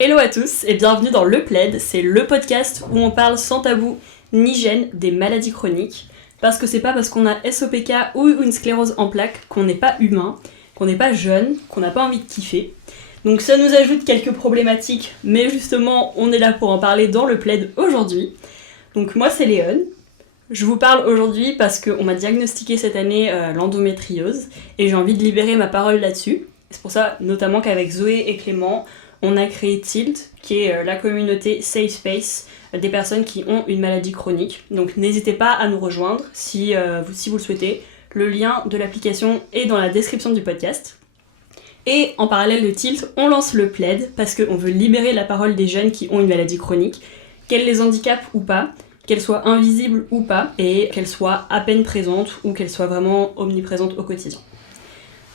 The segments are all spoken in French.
Hello à tous et bienvenue dans Le Plaid, c'est le podcast où on parle sans tabou ni gêne des maladies chroniques. Parce que c'est pas parce qu'on a SOPK ou une sclérose en plaques qu'on n'est pas humain, qu'on n'est pas jeune, qu'on n'a pas envie de kiffer. Donc ça nous ajoute quelques problématiques, mais justement on est là pour en parler dans Le Plaid aujourd'hui. Donc moi c'est Léon. Je vous parle aujourd'hui parce qu'on m'a diagnostiqué cette année l'endométriose et j'ai envie de libérer ma parole là-dessus. C'est pour ça notamment qu'avec Zoé et Clément, on a créé Tilt, qui est la communauté Safe Space des personnes qui ont une maladie chronique. Donc n'hésitez pas à nous rejoindre si vous le souhaitez. Le lien de l'application est dans la description du podcast. Et en parallèle de Tilt, on lance le Plaid parce qu'on veut libérer la parole des jeunes qui ont une maladie chronique, qu'elles les handicapent ou pas, qu'elles soient invisibles ou pas, et qu'elles soient à peine présentes ou qu'elles soient vraiment omniprésentes au quotidien.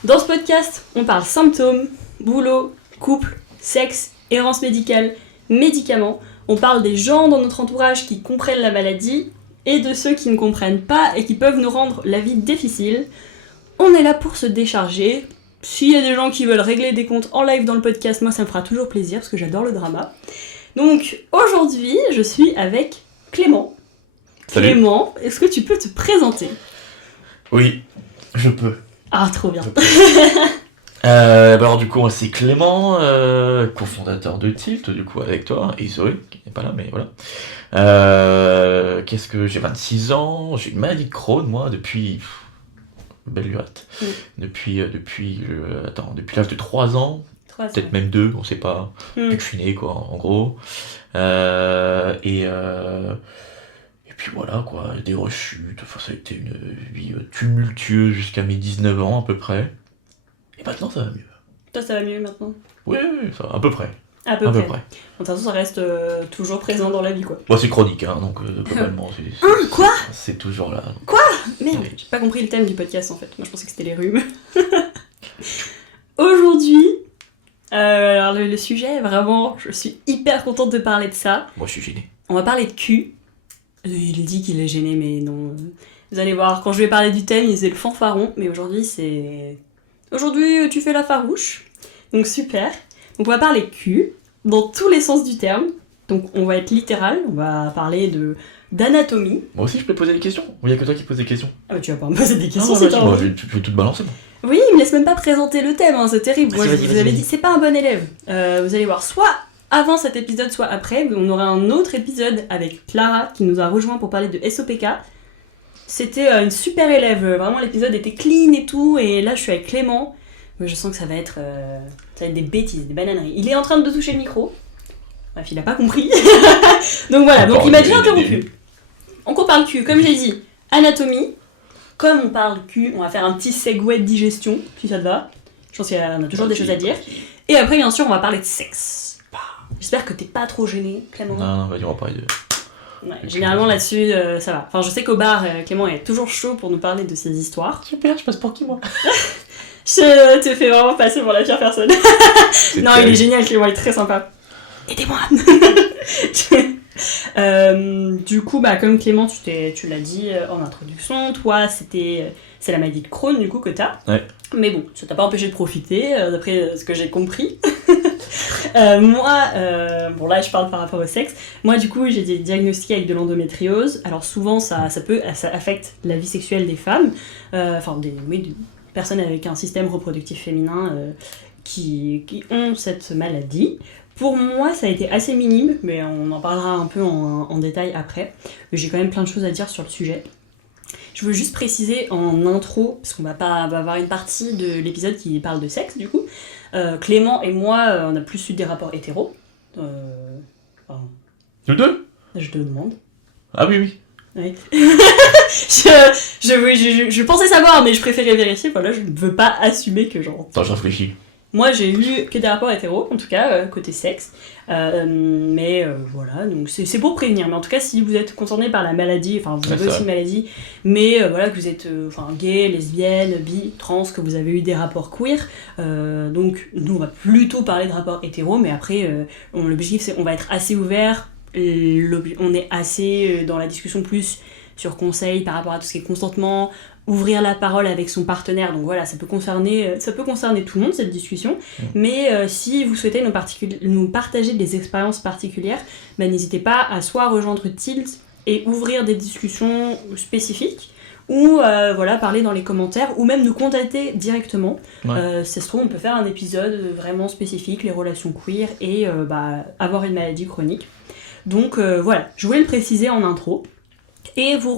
Dans ce podcast, on parle symptômes, boulot, couple, sexe, errance médicale, médicaments. On parle des gens dans notre entourage qui comprennent la maladie et de ceux qui ne comprennent pas et qui peuvent nous rendre la vie difficile. On est là pour se décharger. S'il y a des gens qui veulent régler des comptes en live dans le podcast, moi ça me fera toujours plaisir parce que j'adore le drama. Donc aujourd'hui, je suis avec Clément. Salut. Clément, est-ce que tu peux te présenter ? Oui, je peux. Ah, trop bien. Alors du coup, c'est Clément, cofondateur de Tilt, du coup, avec toi, et Zoé, qui n'est pas là, mais voilà. Qu'est-ce que j'ai 26 ans, j'ai une maladie de Crohn, moi, depuis... Belle lurette. Oui. Depuis l'âge de 3 ans, peut-être même 2, on sait pas, depuis que je suis né, quoi, en gros. Et puis voilà, quoi, des rechutes, enfin, ça a été une vie tumultueuse jusqu'à mes 19 ans, à peu près. Et maintenant, ça va mieux. Toi, ça va mieux maintenant ? Oui, ça va, à peu près. À peu À près. peu près. De toute façon, ça reste toujours présent dans la vie, quoi. Bon, c'est chronique, hein, donc globalement, Quoi ? c'est toujours là. Merde, Oui. j'ai pas compris le thème du podcast en fait. Moi je pensais que c'était les rhumes. Aujourd'hui, alors le sujet, vraiment, je suis hyper contente de parler de ça. Moi, je suis gêné. On va parler de cul. Il dit qu'il est gêné, mais non. Vous allez voir, quand je vais parler du thème, il faisait le fanfaron, mais aujourd'hui c'est. Aujourd'hui, tu fais la farouche. Donc super. Donc on va parler cul, dans tous les sens du terme. Donc on va être littéral, on va parler d'anatomie. Moi aussi, je peux poser des questions. Ou il y a que toi qui pose des questions. Ah bah tu vas pas me poser des questions, Non, c'est vas-y, pas moi, envie. tu peux tout balancer, moi. Oui, il me laisse même pas présenter le thème, hein, c'est terrible. Moi, Vas-y, je vas-y, vous avais vas-y. dit, c'est pas un bon élève. Vous allez voir, soit avant cet épisode, soit après, on aura un autre épisode avec Clara qui nous a rejoint pour parler de SOPK. C'était une super élève, vraiment l'épisode était clean et tout, et là je suis avec Clément. Mais je sens que ça va être des bêtises, des bananeries. Il est en train de toucher le micro. Bref, il a pas compris. Donc voilà, donc il m'a déjà interrompu. Donc on parle cul, comme j'ai dit, anatomie. Comme on parle cul, on va faire un petit segway de digestion, si ça te va. Je pense qu'on a toujours des choses à dire. Et après, bien sûr, on va parler de sexe. J'espère que t'es pas trop gêné, Clément. Non, vas-y, on va parler de... Ouais, généralement là-dessus, ça va. Enfin, je sais qu'au bar, Clément est toujours chaud pour nous parler de ses histoires. Super, je passe pour qui, moi? Je te fais vraiment passer pour la pire personne. Non, il est génial, Clément, il est très sympa. Aidez-moi. Du coup, bah, comme Clément, tu l'as dit en introduction, toi, c'est la maladie de Crohn, du coup, que t'as. Ouais. Mais bon, ça t'a pas empêché de profiter, d'après ce que j'ai compris. Moi, bon là, je parle par rapport au sexe. Moi, du coup, j'ai été diagnostiquée avec de l'endométriose. Alors souvent, ça affecte la vie sexuelle des femmes, des personnes avec un système reproductif féminin qui ont cette maladie. Pour moi, ça a été assez minime, mais on en parlera un peu en détail après. J'ai quand même plein de choses à dire sur le sujet. Je veux juste préciser en intro, parce qu'on va avoir une partie de l'épisode qui parle de sexe, du coup. Clément et moi, on a plus eu des rapports hétéros. Nous deux? Je te demande. Ah oui. Oui. je pensais savoir, mais je préférais vérifier. Voilà, je ne veux pas assumer que genre. Attends, je réfléchis. Moi, j'ai eu que des rapports hétéros, en tout cas, côté sexe. Mais voilà, donc c'est pour prévenir. Mais en tout cas, si vous êtes concerné par la maladie, enfin, vous avez aussi une maladie, mais voilà, que vous êtes gay, lesbienne, bi, trans, que vous avez eu des rapports queer, donc nous, on va plutôt parler de rapports hétéros, mais après, l'objectif, c'est on va être assez ouvert. On est assez dans la discussion plus sur conseils par rapport à tout ce qui est consentement, ouvrir la parole avec son partenaire. Donc voilà, ça peut concerner tout le monde, cette discussion. Mais si vous souhaitez nous partager des expériences particulières, n'hésitez pas à soit rejoindre Tilt et ouvrir des discussions spécifiques, ou parler dans les commentaires, ou même nous contacter directement. Ça se trouve, on peut faire un épisode vraiment spécifique, les relations queer, et avoir une maladie chronique. Donc voilà, je voulais le préciser en intro, et vous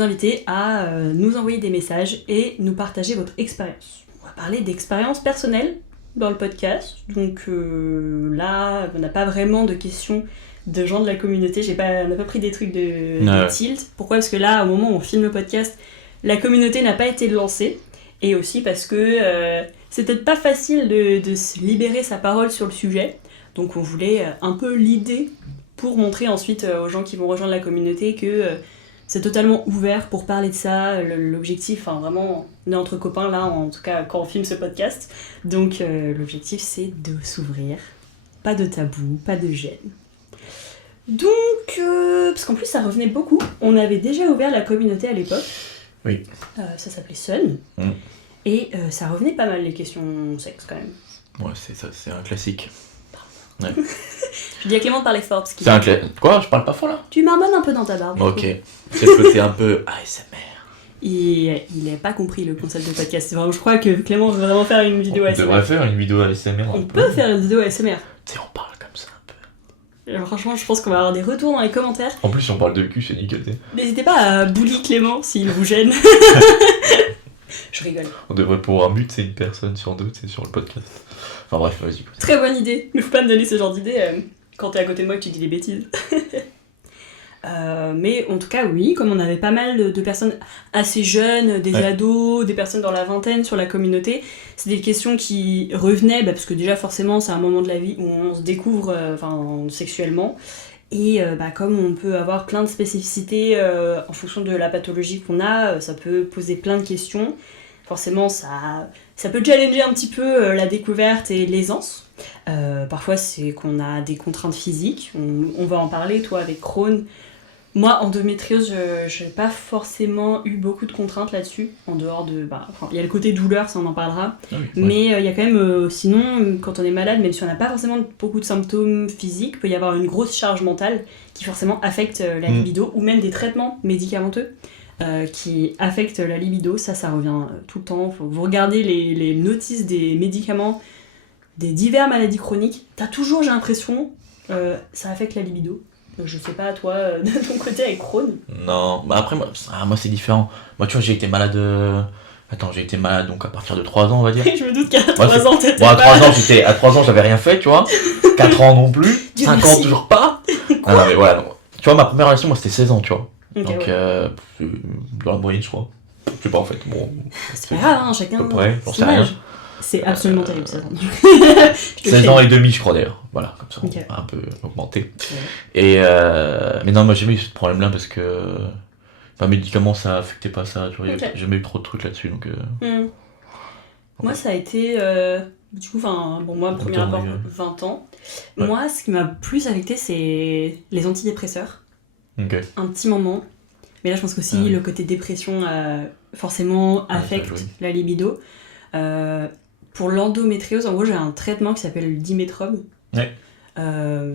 inviter à nous envoyer des messages et nous partager votre expérience. On va parler d'expériences personnelles dans le podcast, donc là, on n'a pas vraiment de questions de gens de la communauté, on n'a pas pris des trucs de Tilt. Pourquoi ? Parce que là, au moment où on filme le podcast, la communauté n'a pas été lancée, et aussi parce que c'est peut-être pas facile de se libérer sa parole sur le sujet, donc on voulait un peu l'idée pour montrer ensuite aux gens qui vont rejoindre la communauté que c'est totalement ouvert pour parler de ça. L'objectif, vraiment, on est entre copains là, en tout cas quand on filme ce podcast, donc l'objectif c'est de s'ouvrir, pas de tabou, pas de gêne. Donc, parce qu'en plus ça revenait beaucoup, on avait déjà ouvert la communauté à l'époque, oui. Ça s'appelait Sun, et ça revenait pas mal les questions sexe quand même. Ouais, c'est un classique. Ouais. Je dis à Clément de parler fort parce qu'il... Quoi ? Je parle pas fort là ? Tu marmonnes un peu dans ta barbe. Ok, c'est le côté un peu ASMR. Il n'a pas compris le concept de podcast. Je crois que Clément veut vraiment faire une vidéo ASMR. On devrait faire une vidéo ASMR. On peut faire une vidéo ASMR. Tu sais, on parle comme ça un peu. Alors, franchement, je pense qu'on va avoir des retours dans les commentaires. En plus, si on parle de cul, c'est nickel. N'hésitez pas à bully Clément s'il vous gêne. Je rigole. On devrait pouvoir muter une personne sur deux, sur le podcast. Enfin bref, vas-y. Très bonne idée. Mais faut pas me donner ce genre d'idée quand t'es à côté de moi et que tu dis des bêtises. Mais en tout cas, oui, comme on avait pas mal de personnes assez jeunes, des ados, des personnes dans la vingtaine sur la communauté, c'est des questions qui revenaient, parce que déjà forcément c'est un moment de la vie où on se découvre sexuellement, et comme on peut avoir plein de spécificités en fonction de la pathologie qu'on a, ça peut poser plein de questions. Forcément ça peut challenger un petit peu la découverte et l'aisance. Parfois c'est qu'on a des contraintes physiques, on va en parler, toi avec Crohn. Moi, endométriose, je n'ai pas forcément eu beaucoup de contraintes là-dessus, en dehors de... il y a le côté douleur, ça on en parlera, mais il y a quand même, sinon, quand on est malade, même si on n'a pas forcément beaucoup de symptômes physiques, il peut y avoir une grosse charge mentale qui forcément affecte la libido, ou même des traitements médicamenteux qui affectent la libido, ça revient tout le temps. Vous regardez les notices des médicaments, des diverses maladies chroniques, t'as toujours, j'ai l'impression, ça affecte la libido. Je sais pas, toi, de ton côté avec Crohn. Non, après, moi c'est différent. Moi, tu vois, j'ai été malade. J'ai été malade donc à partir de 3 ans, on va dire. Je me doute qu'à 3 ans, t'étais à 3 ans, j'avais rien fait, tu vois. 4 ans non plus. 5 ans, toujours pas. Non, mais voilà. Donc, tu vois, ma première relation, moi, c'était 16 ans, tu vois. Okay, donc, dans la moyenne, je crois. Je sais pas, en fait. Bon, c'est pas grave, chacun. À peu près, j'en sais rien. C'est absolument terrible, 16 ans. 16 ans et demi, je crois d'ailleurs. Voilà, comme ça, on va un peu augmenter. Et mais non, moi j'ai jamais eu ce problème-là parce que. Enfin, médicaments, ça affectait pas ça. Tu vois, j'ai jamais eu trop de trucs là-dessus. Donc, Moi, ça a été. Du coup, moi, premier rapport, 20 ans. Ouais. Moi, ce qui m'a plus affecté, c'est les antidépresseurs. Okay. Un petit moment. Mais là, je pense qu'aussi, le côté dépression, forcément, affecte la libido. Pour l'endométriose, en gros, j'ai un traitement qui s'appelle le Dimétrobe. Ouais.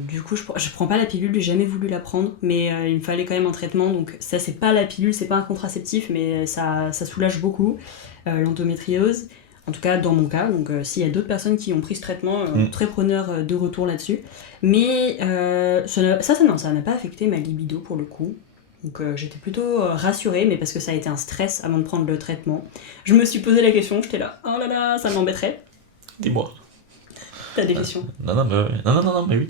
Du coup, je prends pas la pilule, j'ai jamais voulu la prendre, mais il me fallait quand même un traitement. Donc, ça, c'est pas la pilule, c'est pas un contraceptif, mais ça soulage beaucoup l'endométriose. En tout cas, dans mon cas. Donc, s'il y a d'autres personnes qui ont pris ce traitement, très preneur de retour là-dessus. Mais ça n'a pas affecté ma libido pour le coup. Donc j'étais plutôt rassurée, mais parce que ça a été un stress avant de prendre le traitement. Je me suis posé la question, j'étais là, oh là là, ça m'embêterait. Dis-moi. T'as des questions ? Non, mais oui.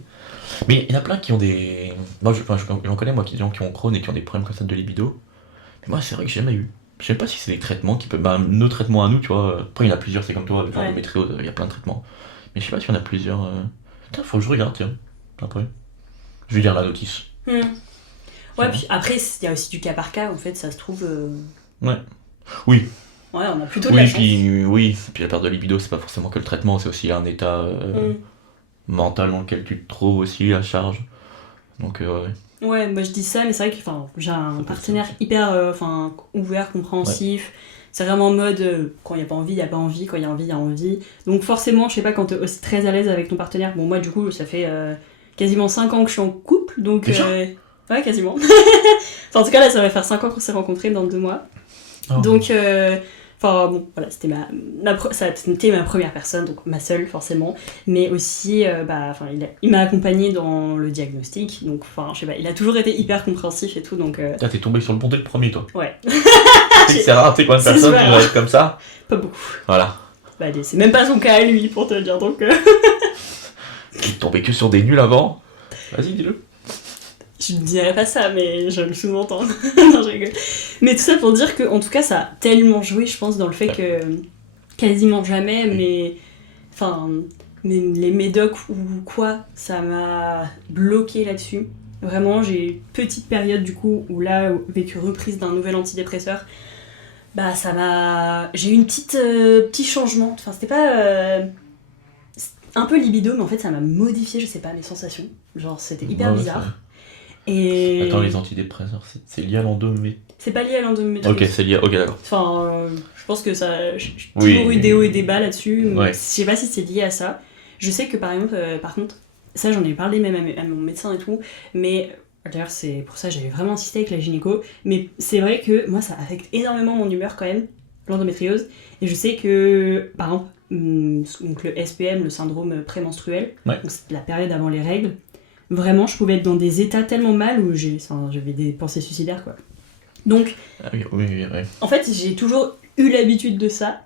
Mais il y en a plein qui ont des... Moi, j'en connais, moi, des gens qui ont Crohn et qui ont des problèmes comme ça de libido. Mais moi, c'est vrai que j'ai jamais eu. Je sais pas si c'est des traitements qui peuvent... nos traitements à nous, tu vois. Après, il y en a plusieurs, c'est comme toi, avec l'endométriose, il y a plein de traitements. Mais je sais pas s'il y en a plusieurs... Putain, faut que je regarde, tiens. Après. Je vais lire la notice. Ouais, puis après, il y a aussi du cas par cas, en fait, ça se trouve... Ouais. Oui. Ouais, on a plutôt de la chance. Puis la perte de libido, c'est pas forcément que le traitement, c'est aussi un état mental dans lequel tu te trouves aussi, à charge. Donc, ouais. Ouais, moi je dis ça, mais c'est vrai que j'ai un partenaire hyper ouvert, compréhensif. C'est vraiment en mode quand il n'y a pas envie, il n'y a pas envie, quand il y a envie, il y a envie. Donc forcément, je sais pas, quand tu es aussi très à l'aise avec ton partenaire, bon, moi du coup, ça fait quasiment 5 ans que je suis en couple, donc. Ouais, quasiment. En tout cas, là, ça va faire 5 ans qu'on s'est rencontrés dans 2 mois. Oh. Donc. Bon, voilà, c'était c'était ma première personne, donc ma seule forcément, mais aussi, il m'a accompagnée dans le diagnostic, donc, je sais pas, il a toujours été hyper compréhensif et tout, donc... Ah, t'es tombé sur le bon dès le premier, toi. Ouais. C'est rare, tu sais combien de personnes qui vont être comme ça? Pas beaucoup. Voilà. Bah, c'est même pas son cas à lui, pour te le dire, donc... Il est tombé que sur des nuls avant. Vas-y, dis-le. Je ne dirais pas ça, mais je le sous-entends. Non, je rigole. Mais tout ça pour dire que, en tout cas, ça a tellement joué, je pense, dans le fait que quasiment jamais, les médocs ou quoi, ça m'a bloqué là-dessus. Vraiment, j'ai eu une petite période du coup où là, avec reprise d'un nouvel antidépresseur, bah ça m'a... J'ai eu une petit changement. Enfin, c'était pas... un peu libido, mais en fait, ça m'a modifié, je sais pas, mes sensations. Genre, c'était hyper bizarre. Et... Attends, les antidépresseurs, c'est lié à l'endométriose? C'est pas lié à l'endométriose. Ok, c'est lié, ok, d'accord. Je pense que ça... J'ai toujours eu des hauts et des bas là-dessus. Ouais. Je sais pas si c'est lié à ça. Je sais que par contre, ça j'en ai parlé même à mon médecin et tout, mais d'ailleurs c'est pour ça que j'avais vraiment insisté avec la gynéco, mais c'est vrai que moi ça affecte énormément mon humeur quand même, l'endométriose, et je sais que, par exemple, donc le SPM, le syndrome prémenstruel, donc c'est la période avant les règles, vraiment, je pouvais être dans des états tellement mal où j'avais des pensées suicidaires, quoi. Donc, oui. En fait, j'ai toujours eu l'habitude de ça.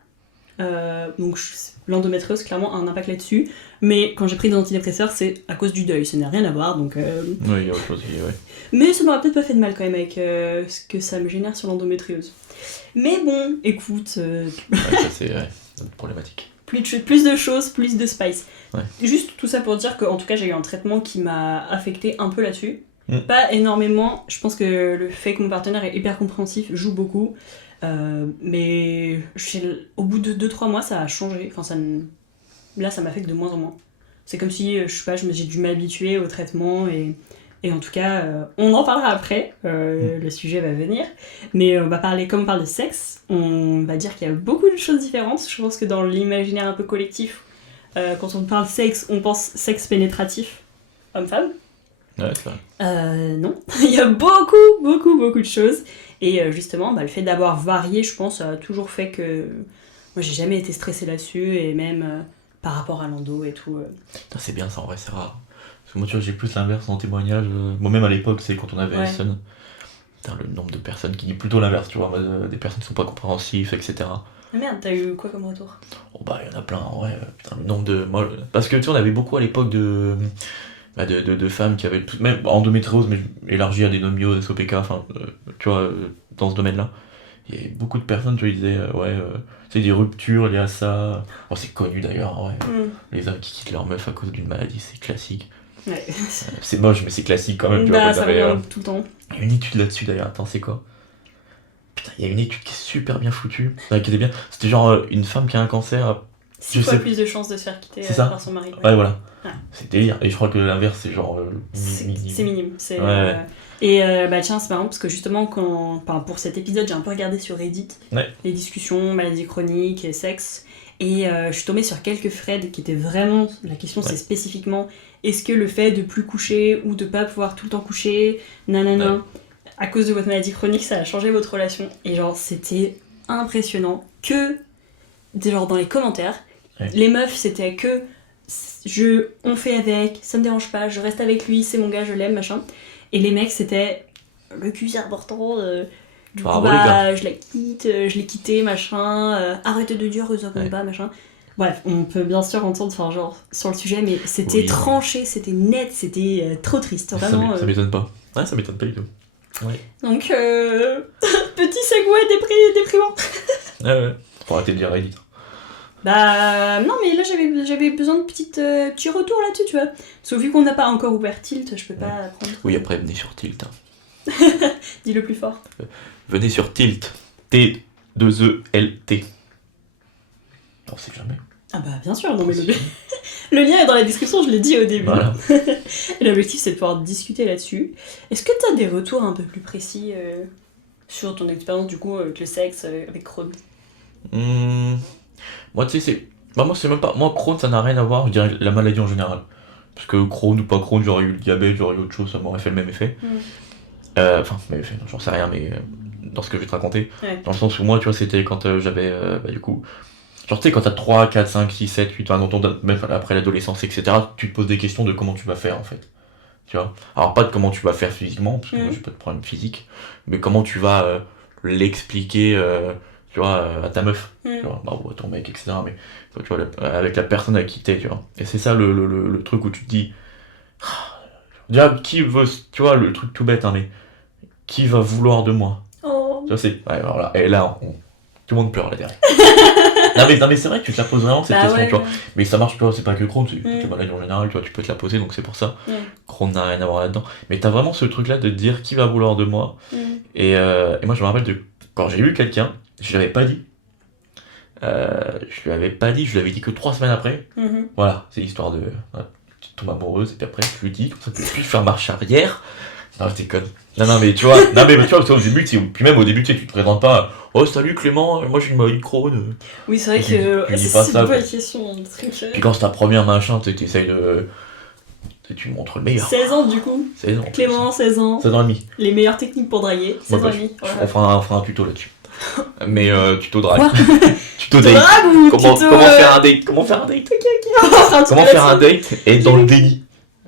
Donc, l'endométriose, clairement, a un impact là-dessus. Mais quand j'ai pris des antidépresseurs, c'est à cause du deuil. Ça n'a rien à voir, donc... Oui, il y a autre chose, ouais. Mais ça m'aurait peut-être pas fait de mal, quand même, avec ce que ça me génère sur l'endométriose. Mais bon, écoute... ça, c'est problématique. Plus de choses, plus de spice. Ouais. Juste tout ça pour dire qu'en tout cas j'ai eu un traitement qui m'a affecté un peu là-dessus. Pas énormément, je pense que le fait que mon partenaire est hyper compréhensif joue beaucoup. Mais au bout de 2-3 mois ça a changé. Là ça m'affecte de moins en moins. C'est comme si, j'ai dû m'habituer au traitement et en tout cas, on en parlera après, le sujet va venir, mais comme on parle de sexe, on va dire qu'il y a beaucoup de choses différentes. Je pense que dans l'imaginaire un peu collectif, quand on parle sexe, on pense sexe pénétratif, homme-femme. Ouais, c'est vrai. Non, il y a beaucoup de choses, et justement, le fait d'avoir varié, je pense, a toujours fait que moi j'ai jamais été stressée là-dessus, et même par rapport à l'endo et tout. C'est bien ça, en vrai, c'est rare. Parce que moi, tu vois, j'ai plus l'inverse en témoignage. Moi-même à l'époque, c'est quand on avait Sun. Le nombre de personnes qui disent plutôt l'inverse, tu vois, des personnes qui sont pas compréhensives, etc. Ah merde, t'as eu quoi comme retour? Il y en a plein, en vrai. Putain, le nombre de... Parce que, tu sais, on avait beaucoup à l'époque de femmes qui avaient, même endométriose, mais élargie à des nomios, SOPK, tu vois, dans ce domaine-là. Il y avait beaucoup de personnes, tu vois, ils disaient, c'est des ruptures liées à ça. C'est connu d'ailleurs, les hommes qui quittent leur meuf à cause d'une maladie, c'est classique. Ouais. C'est moche, mais c'est classique quand même. Ça revient tout le temps. Il y a une étude là-dessus d'ailleurs, attends, c'est quoi? Putain, il y a une étude qui est super bien foutue, qui était bien. C'était genre une femme qui a un cancer. 6 fois plus de chances de se faire quitter par son mari. Ouais, voilà. Ouais. C'est délire. Et je crois que l'inverse, c'est genre. Minime. C'est minime. Tiens, c'est marrant parce que justement, pour cet épisode, j'ai un peu regardé sur Reddit les discussions, maladies chroniques, sexe. Et je suis tombée sur quelques threads qui étaient vraiment... La question, c'est spécifiquement, est-ce que le fait de plus coucher ou de pas pouvoir tout le temps coucher, à cause de votre maladie chronique, ça a changé votre relation? Et genre, c'était impressionnant que, genre, dans les commentaires, les meufs, c'était que on fait avec, ça me dérange pas, je reste avec lui, c'est mon gars, je l'aime, machin. Et les mecs, c'était le cul c'est important... Du coup, je la quitte, je l'ai quitté, machin, arrêtez de dire ça compte pas, machin. Bref, on peut bien sûr entendre sur le sujet, mais c'était tranché, c'était net, c'était trop triste, vraiment. Ça m'étonne pas. Ouais, ça m'étonne pas du tout. Ouais. Donc, petit segway déprimant. Ouais. Faut arrêter de dire Reddit. Non, mais là j'avais besoin de petits retours là-dessus, tu vois. Sauf vu qu'on n'a pas encore ouvert Tilt, je peux pas prendre. Oui, après, venez sur Tilt. Dis-le plus fort. Venez sur Tilt. T2ELT. On sait jamais. Ah bah bien sûr, non mais le lien est dans la description, je l'ai dit au début. Voilà. Et l'objectif c'est de pouvoir discuter là-dessus. Est-ce que t'as des retours un peu plus précis sur ton expérience du coup avec le sexe, avec Crohn? Moi, tu sais, c'est. Bah, moi, c'est même pas. Moi, Crohn, ça n'a rien à voir, je dirais, la maladie en général. Parce que Crohn ou pas Crohn, j'aurais eu le diabète, j'aurais eu autre chose, ça m'aurait fait le même effet. Enfin, même effet, j'en sais rien, mais dans ce que je vais te raconter. Ouais. Dans le sens où moi, tu vois, c'était quand j'avais. Bah, du coup. Genre, tu sais, quand t'as 3, 4, 5, 6, 7, 8, 20 ans, même après l'adolescence, etc., tu te poses des questions de comment tu vas faire, en fait. Tu vois. Alors, pas de comment tu vas faire physiquement, parce que moi, j'ai pas de problème physique, mais comment tu vas l'expliquer, tu vois, à ta meuf, tu vois, bah, ou à ton mec, etc., mais tu vois, avec la personne avec qui t'es, tu vois. Et c'est ça le truc où tu te dis, déjà, qui veut, tu vois, le truc tout bête, hein, mais qui va vouloir de moi? Oh. Tu vois, c'est. Ouais, alors là, et là, tout le monde pleure là derrière. non mais c'est vrai que tu te la poses vraiment cette question, tu vois. Mais ça marche, tu vois, c'est pas que Crohn, c'est toute la maladie en général, tu vois, tu peux te la poser, donc c'est pour ça. Crohn n'a rien à voir là-dedans. Mais t'as vraiment ce truc là de te dire qui va vouloir de moi. Et moi je me rappelle de quand j'ai eu quelqu'un, je lui avais pas dit. Je lui avais dit que 3 semaines après. Voilà, c'est l'histoire de. Voilà, tu tombes amoureuse, et puis après je lui dis, comme ça tu peux plus faire marche arrière. Non, je déconne. Non, mais tu vois, au début, puis même au début, tu te présentes pas. Oh, salut Clément, moi j'ai une maladie de Crohn. Oui, c'est vrai que c'est pas la question. Puis quand c'est ta première machin, tu essayes de. Tu lui montres le meilleur. 16 ans du coup. 16 ans. Clément, 16 ans. 16 ans et demi. Les meilleures techniques pour draguer. 16 ans et demi. On fera un tuto là-dessus. Mais tuto drague. Tuto date. Comment faire un date? Comment faire un date? Comment faire un date et être dans le déni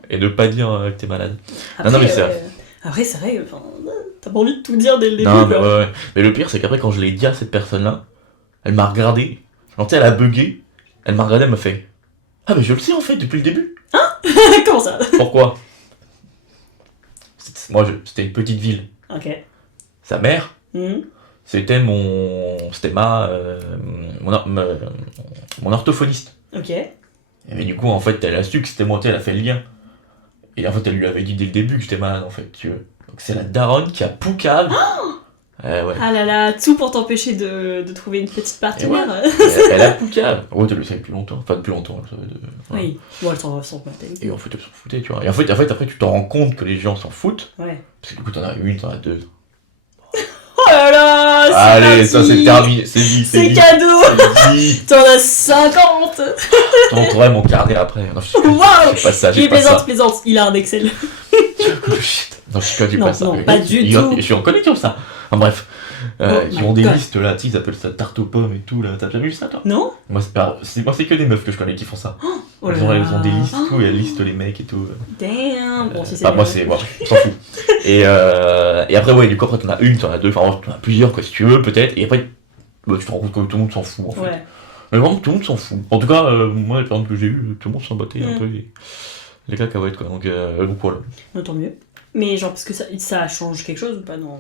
et ne pas dire que t'es malade. Après, non mais c'est vrai. Après c'est vrai, t'as pas envie de tout dire dès le début. Non mais ouais. Mais le pire c'est qu'après quand je l'ai dit à cette personne-là, elle m'a regardé. Alors tu sais, elle a bugué. Elle m'a regardé, elle m'a fait: ah mais je le sais en fait depuis le début. Hein? Comment ça? Pourquoi? Moi c'était une petite ville. Ok. Sa mère. C'était mon orthophoniste. Ok. Et du coup, en fait, elle a su que c'était moi, elle a fait le lien. Et en fait, elle lui avait dit dès le début que j'étais malade, en fait, tu veux. Donc c'est la daronne qui a poucave. Ouais. Ah là là, tout pour t'empêcher de trouver une petite partenaire. Elle a poucave. Ouais, tu le savais depuis longtemps. Enfin, depuis longtemps, elle savait de. Voilà. Oui, bon, elle s'en fout. Et en fait, elle s'en foutait, tu vois. Et en fait, après, tu t'en rends compte que les gens s'en foutent. Ouais. Parce que du coup, t'en as une, t'en as deux. Oh là là, c'est allez, parti. Ça c'est terminé, c'est dit. C'est cadeau. T'en as 50. T'aurais mon carnet après. Non, Waouh. C'est pas ça, j'ai plaisante, il a un Excel. Non, je dis pas ça. Non, pas du tout. Je suis en connexion ça. Enfin bref. Ils ont des listes là, ils appellent ça tarte aux pommes et tout là. T'as déjà vu ça toi? Non. Moi c'est que des meufs que je connais qui font ça. Oh elles ont des listes et tout, et elles listent les mecs et tout. Damn. Bon, si c'est. Moi c'est. Bon, on s'en fout. Et après, ouais, du coup, après t'en as une, t'en as deux, enfin t'en as plusieurs quoi si tu veux peut-être. Et après, bah, tu te rends compte que tout le monde s'en fout en fait. Ouais. Mais vraiment tout le monde s'en fout. En tout cas, moi les personnes que j'ai eues, tout le monde s'en battait un peu les cacahuètes quoi. Donc voilà. Tant mieux. Mais genre, parce que ça change quelque chose ou pas? Non.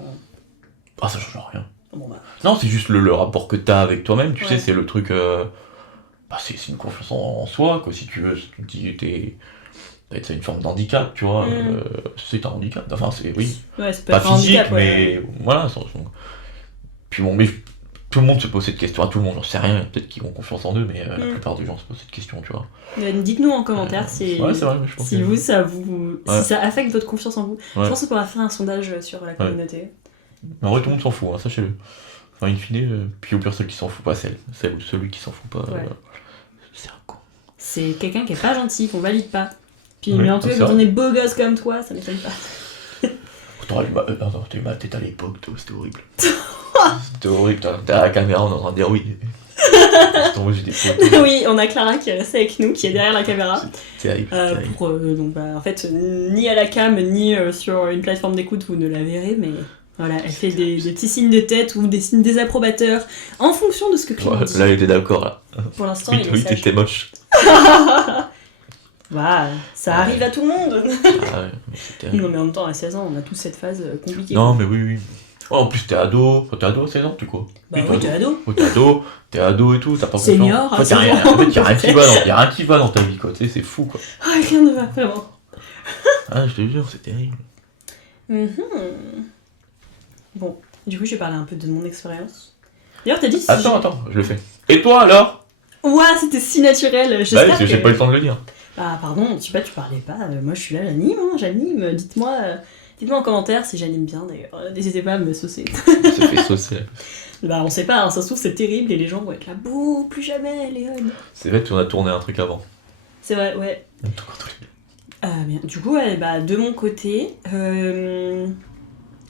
Ah, ça change rien. Bon, bah. Non, c'est juste le rapport que t'as avec toi-même, tu sais, c'est le truc. Bah, c'est une confiance en soi, quoi, si tu veux. Si tu te dis t'as une forme d'handicap, tu vois. C'est un handicap, enfin, c'est. Oui. Ouais, c'est pas physique, handicap, mais voilà. Puis bon, mais tout le monde se pose cette question, tout le monde, j'en sais rien, peut-être qu'ils ont confiance en eux, mais la plupart des gens se posent cette question, tu vois. Dites-nous en commentaire si, ouais, c'est vrai, je pense si ça affecte votre confiance en vous. Je pense qu'on pourra faire un sondage sur la communauté. Mais en vrai, tout le monde s'en fout, hein, sachez-le. Enfin, in fine, puis au pire, celle qui s'en fout pas, celle ou celui qui s'en fout pas, c'est un con. C'est quelqu'un qui est pas gentil, qu'on valide pas. Puis, mais en tout cas, quand on est beau gosse comme toi, ça m'étonne pas. T'aurais eu ma tête à l'époque, c'était horrible. C'était horrible, t'as la caméra, on est en train de dire oui. J'ai des photos. Oui, on a Clara qui est restée avec nous, qui est derrière la caméra. C'est terrible. Donc, en fait, ni à la cam, ni sur une plateforme d'écoute, vous ne la verrez, mais voilà, elle fait des petits signes de tête ou des signes désapprobateurs en fonction de ce que Clément dit. Là, il était d'accord, là. Pour l'instant, oui, t'étais moche. Bah, ça arrive à tout le monde. Ah ouais, c'est terrible. Non, mais en même temps, à 16 ans, on a tous cette phase compliquée. Non, mais oui. Oh, en plus, t'es ado. T'es ado à 16 ans, tu quoi? Bah oui, t'es ado. T'es ado et tout, t'as pas confiance. Senior, en fait, y'a rien qui va dans ta vie, quoi. Tu sais, c'est fou, quoi. Ah, rien ne va, vraiment. Ah, je te jure, c'est terrible. Bon, du coup, je vais parler un peu de mon expérience. D'ailleurs, t'as dit si Attends, je le fais. Et toi, alors? Ouah, c'était si naturel. Bah oui, J'espère parce que j'ai pas eu le temps de le dire. Bah pardon, je sais pas, tu parlais pas. Moi je suis là, j'anime. Dites-moi en commentaire si j'anime bien d'ailleurs. N'hésitez pas à me saucer. On se fait saucer. Bah on sait pas, ça se trouve c'est terrible et les gens vont être là, bouh, plus jamais Léon. C'est vrai qu'on a tourné un truc avant. C'est vrai, ouais. Bien. Du coup, de mon côté,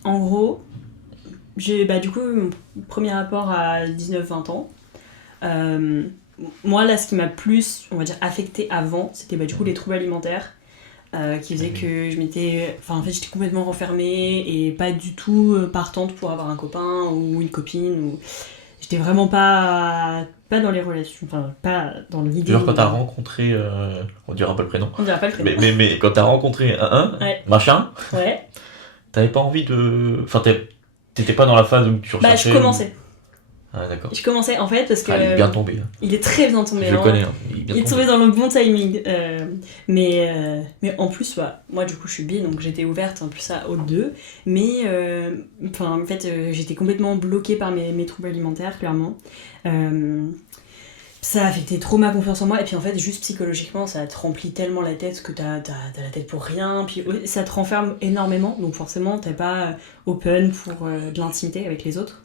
en gros, j'ai du coup mon premier rapport à 19-20 ans. Moi là, ce qui m'a plus, on va dire, affecté avant, c'était du coup les troubles alimentaires. Qui faisait que je m'étais... Enfin, en fait, j'étais complètement renfermée et pas du tout partante pour avoir un copain ou une copine. Ou... J'étais vraiment pas dans les relations, enfin, pas dans l'idée... D'ailleurs, quand t'as rencontré... on dirait un peu le prénom. On dirait pas le prénom. Mais quand t'as rencontré ouais. machin, ouais. T'avais pas envie de... Enfin, t'étais pas dans la phase où tu recherchais... je commençais. Ah, d'accord. Je commençais en fait parce que... il est bien tombé. Hein. Il est très bien tombé. Je le connais. Hein. Il est tombé dans le bon timing. Mais en plus, moi du coup je suis bi, donc j'étais ouverte en plus aux deux. Mais en fait, j'étais complètement bloquée par mes troubles alimentaires, clairement. Ça a affecté trop ma confiance en moi. Et puis en fait, juste psychologiquement, ça te remplit tellement la tête que t'as la tête pour rien. Puis ça te renferme énormément. Donc forcément, t'es pas open pour de l'intimité avec les autres.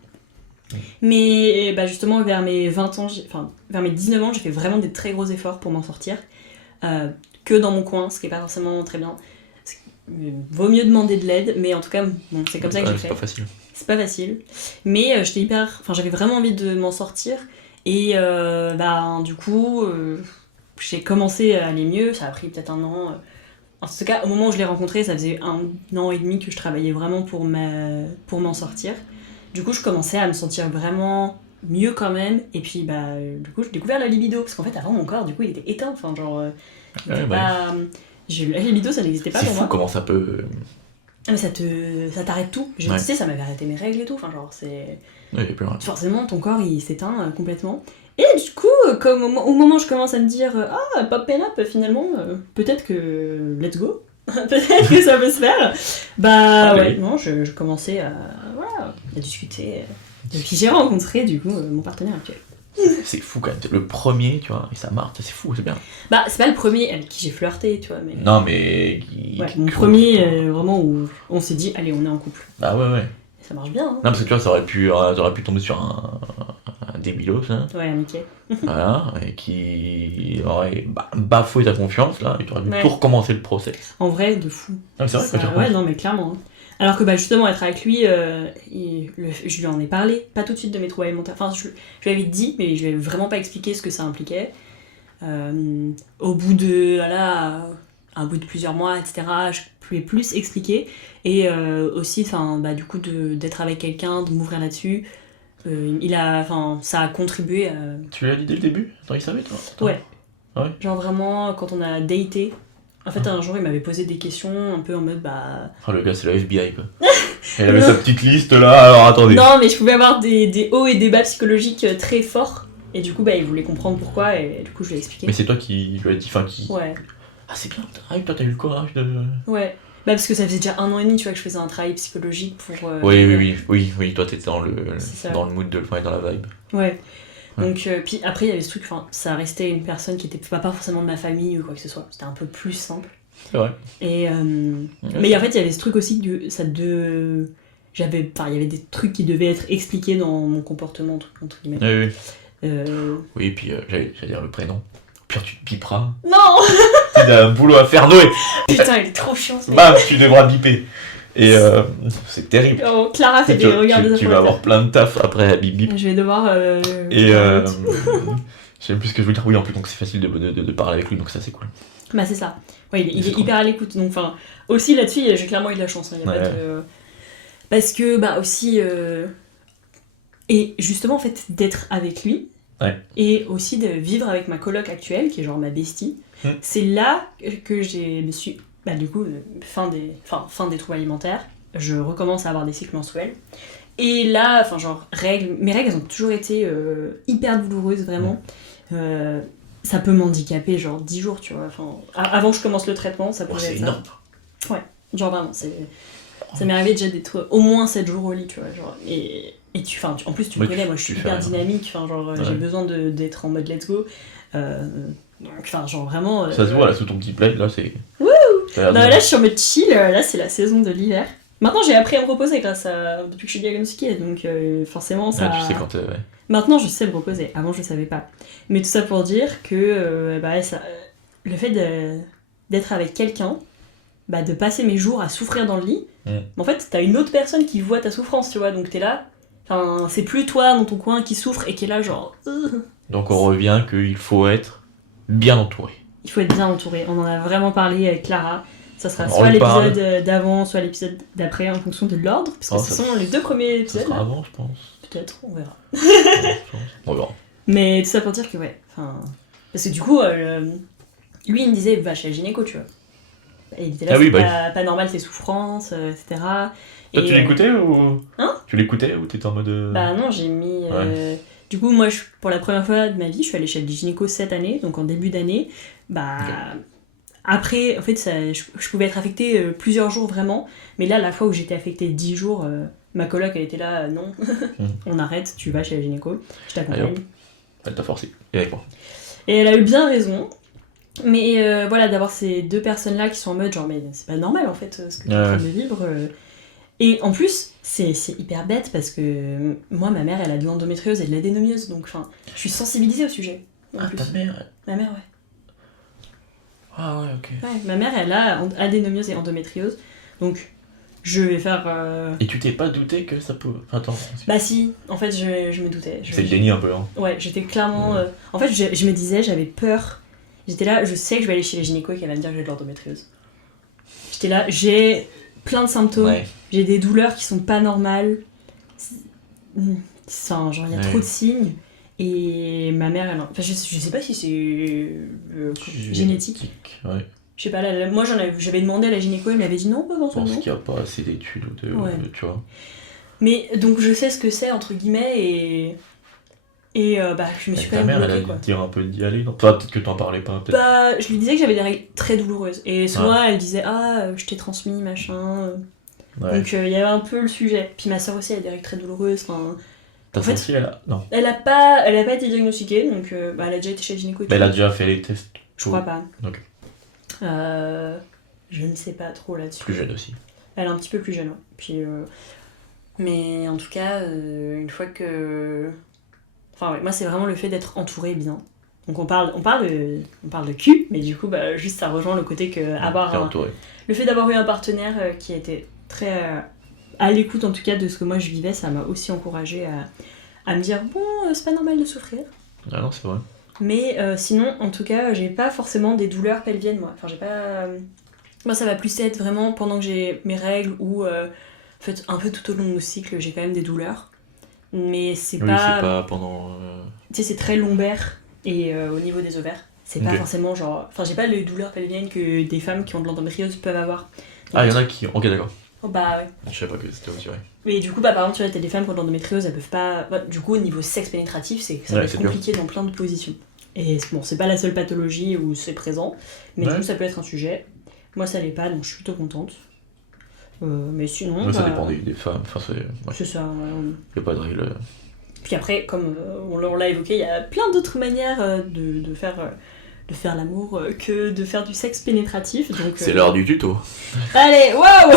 Mais justement vers mes 20 ans, vers mes 19 ans, j'ai fait vraiment des très gros efforts pour m'en sortir, que dans mon coin, ce qui est pas forcément très bien. Vaut mieux demander de l'aide, mais en tout cas, bon, c'est comme ça que j'ai fait. C'est pas facile. Mais j'avais vraiment envie de m'en sortir, et du coup, j'ai commencé à aller mieux, ça a pris peut-être un an. En tout cas, au moment où je l'ai rencontré, ça faisait 1 an et demi que je travaillais vraiment pour m'en sortir. Du coup, je commençais à me sentir vraiment mieux quand même. Et puis, du coup, j'ai découvert la libido. Parce qu'en fait, avant, mon corps, du coup, il était éteint. Enfin, genre... la libido, ça n'existait pas pour moi. C'est fou comment ça peut... Ah, mais ça t'arrête tout. Tu sais, ça m'avait arrêté mes règles et tout. Enfin, genre, c'est... Ouais, il y a plus rien. Forcément, ton corps, il s'éteint complètement. Et du coup, comme au moment où je commence à me dire « Ah, pop and up, finalement, peut-être que... let's go !» Peut-être que ça peut se faire. Non, je commençais à discuter. Et puis j'ai rencontré du coup mon partenaire actuel. C'est fou quand même, le premier, tu vois, et ça marche, c'est fou, c'est bien. C'est pas le premier avec qui j'ai flirté, tu vois, mais... Non, mais... mon premier, vraiment, où on s'est dit, allez, on est en couple. Ah ouais. Et ça marche bien, hein. Non, parce que tu vois, ça aurait pu tomber sur un débilos, hein. Ouais, un Mickey. Voilà, et qui aurait bafoué ta confiance, là, et tu aurais dû tout recommencer le process. En vrai, de fou. Non, c'est vrai, ça, ouais, non, mais clairement. Alors que justement, être avec lui, je lui en ai parlé, pas tout de suite de mes troubles alimentaires. Enfin, je lui avais dit, mais je lui avais vraiment pas expliqué ce que ça impliquait. Au bout de, un bout de plusieurs mois, etc., je lui ai plus expliqué. Et aussi, du coup, d'être avec quelqu'un, de m'ouvrir là-dessus, ça a contribué à... Tu lui as dit dès le début? Attends, il savait, toi? Ouais. Ah ouais. Genre vraiment, quand on a daté... En fait, un jour, il m'avait posé des questions un peu en mode Oh, le gars, c'est la FBI, quoi. Il avait sa petite liste là, alors attendez. Non, mais je pouvais avoir des hauts et des bas psychologiques très forts. Et du coup, il voulait comprendre pourquoi, et du coup, je lui ai expliqué. Mais c'est toi qui lui as dit, Ouais. Ah, c'est bien, toi, t'as eu le courage de... Ouais. Parce que ça faisait déjà 1 an et demi, tu vois, que je faisais un travail psychologique pour... Oui, toi, t'étais dans le mood, dans la vibe. Ouais. Donc, puis après, il y avait ce truc, ça restait une personne qui était pas forcément de ma famille ou quoi que ce soit. C'était un peu plus simple. C'est vrai. Et, mais en fait, il y avait ce truc aussi que il y avait des trucs qui devaient être expliqués dans mon comportement, entre guillemets. Oui. Oui, et puis j'allais dire le prénom. Pire, tu te biperas. Non. T'as un boulot à faire, Noé. Putain, il est trop chiant. Tu devras biper. Et c'est terrible. Oh, Clara fait des regards de tu vas avoir plein de taf après bip bip. Je vais devoir... Et je sais plus ce que je voulais dire. Oui, en plus, donc c'est facile de parler avec lui, donc ça c'est cool. C'est ça. Ouais, il est hyper à l'écoute. Donc, aussi là-dessus, j'ai clairement eu de la chance. Hein, parce que, aussi... Et justement, en fait, d'être avec lui, et aussi de vivre avec ma coloc actuelle, qui est genre ma bestie, c'est là que je me suis... du coup, fin des troubles alimentaires, je recommence à avoir des cycles menstruels. Et là, mes règles, elles ont toujours été hyper douloureuses, vraiment. Ça peut m'handicaper, 10 jours, tu vois. Avant que je commence le traitement, ça pouvait être ça. C'est énorme. Ouais, vraiment, ça m'est arrivé déjà d'être au moins 7 jours au lit, tu vois. Et Et en plus, tu me connais, moi je suis hyper dynamique, j'ai besoin d'être en mode let's go. Donc, vraiment. Ça se voit là sous ton petit plaid, là c'est. Wouh! Non, là je suis en mode chill, là c'est la saison de l'hiver. Maintenant j'ai appris à me reposer depuis que je suis diagnostiquée, donc forcément ça. Tu sais quand ouais. Maintenant je sais me reposer, avant je savais pas. Mais tout ça pour dire que le fait d'être avec quelqu'un, de passer mes jours à souffrir dans le lit, en fait t'as une autre personne qui voit ta souffrance, tu vois, donc t'es là. Enfin, c'est plus toi dans ton coin qui souffre et qui est là genre. Donc on revient qu'il faut être bien entouré. Il faut être bien entouré. On en a vraiment parlé avec Clara. Ça sera soit l'épisode d'avant, soit l'épisode d'après, en fonction de l'ordre, parce que ce sont les 2 premiers épisodes. Ça sera avant, je pense. Peut-être, on verra. On verra. Mais tout ça pour dire que parce que du coup, lui il me disait va chez le gynéco, tu vois. Et il était là, pas normal tes souffrances, etc. Toi, tu l'écoutais ou. Hein? Tu l'écoutais ou t'étais en mode. Bah non, j'ai mis. Du coup, moi, pour la première fois de ma vie, je suis allée chez le gynéco cette année, donc en début d'année. Après, en fait, je pouvais être affectée plusieurs jours vraiment, mais là, la fois où j'étais affectée 10 jours, ma coloc, elle était là, non, on arrête, tu vas chez la gynéco, je t'accompagne. Elle t'a forcé, et avec moi. Et elle a eu bien raison, mais voilà, d'avoir ces 2 personnes-là qui sont en mode genre, mais c'est pas normal en fait, ce que tu es en train de vivre. Et en plus, c'est hyper bête parce que moi, ma mère, elle a de l'endométriose et de l'adénomiose, donc je suis sensibilisée au sujet. Ta mère? Ma mère, ouais. Ah ouais, ok. Ouais, ma mère, elle a adénomiose et endométriose, donc je vais faire... Et tu t'es pas douté que ça peut... Attends. Bah si, en fait, je me doutais. C'est le déni un peu, hein. Ouais, j'étais clairement... En fait, je me disais, j'avais peur. J'étais là, je sais que je vais aller chez les gynéco et qu'elle va me dire que j'ai de l'endométriose. J'étais là, j'ai plein de symptômes, j'ai des douleurs qui sont pas normales. Genre, il y a trop de signes. Et ma mère, je sais pas si c'est génétique. Ouais. Je sais pas, moi j'avais demandé à la gynéco, elle m'avait dit non, pas dans ce moment. Je pense qu'il n'y a pas assez d'études tu vois. Mais donc je sais ce que c'est, entre guillemets, et je me suis quand même bloquée. Ta mère, elle a dû dire un peu d'y aller, non? Toi, peut-être que t'en parlais pas, peut-être. Je lui disais que j'avais des règles très douloureuses. Et soit elle disait, je t'ai transmis, machin. Ouais. Donc il y avait un peu le sujet. Puis ma soeur aussi, elle a des règles très douloureuses, T'as senti, elle a... Non. Elle a pas été diagnostiquée, donc elle a déjà été chez le gynéco. Mais elle a déjà fait les tests. Je crois pas. Ok. Je ne sais pas trop là-dessus. Plus jeune aussi. Elle est un petit peu plus jeune, ouais. Puis, mais en tout cas, une fois que... moi c'est vraiment le fait d'être entourée bien. Donc on parle de cul, mais du coup, juste ça rejoint le côté que le fait d'avoir eu un partenaire qui était très... à l'écoute en tout cas de ce que moi je vivais, ça m'a aussi encouragée à me dire bon, c'est pas normal de souffrir. Ah non, c'est vrai. Mais sinon, en tout cas, j'ai pas forcément des douleurs pelviennes, moi. Enfin, j'ai pas... Moi, ça va plus être vraiment pendant que j'ai mes règles ou en fait, un peu tout au long de mon cycle, j'ai quand même des douleurs. Mais c'est pas... c'est pas pendant... Tu sais, c'est très lombaire et au niveau des ovaires. C'est pas forcément genre... Enfin, j'ai pas les douleurs pelviennes que des femmes qui ont de l'endométriose peuvent avoir. Donc, il y en a qui... Ok, d'accord. Bah ouais. Je savais pas que c'était aussi vrai. Mais du coup, par exemple, tu vois, t'as des femmes qui ont de l'endométriose, elles peuvent pas... du coup, au niveau sexe pénétratif, ça va être compliqué dans plein de positions. Et bon, c'est pas la seule pathologie où c'est présent, mais du coup, ça peut être un sujet. Moi, ça l'est pas, donc je suis plutôt contente. Mais sinon... ça dépend des femmes, c'est ça, y a pas de règle. Puis après, comme on l'a évoqué, il y a plein d'autres manières de faire l'amour que de faire du sexe pénétratif. Donc, c'est l'heure du tuto. Allez, waouh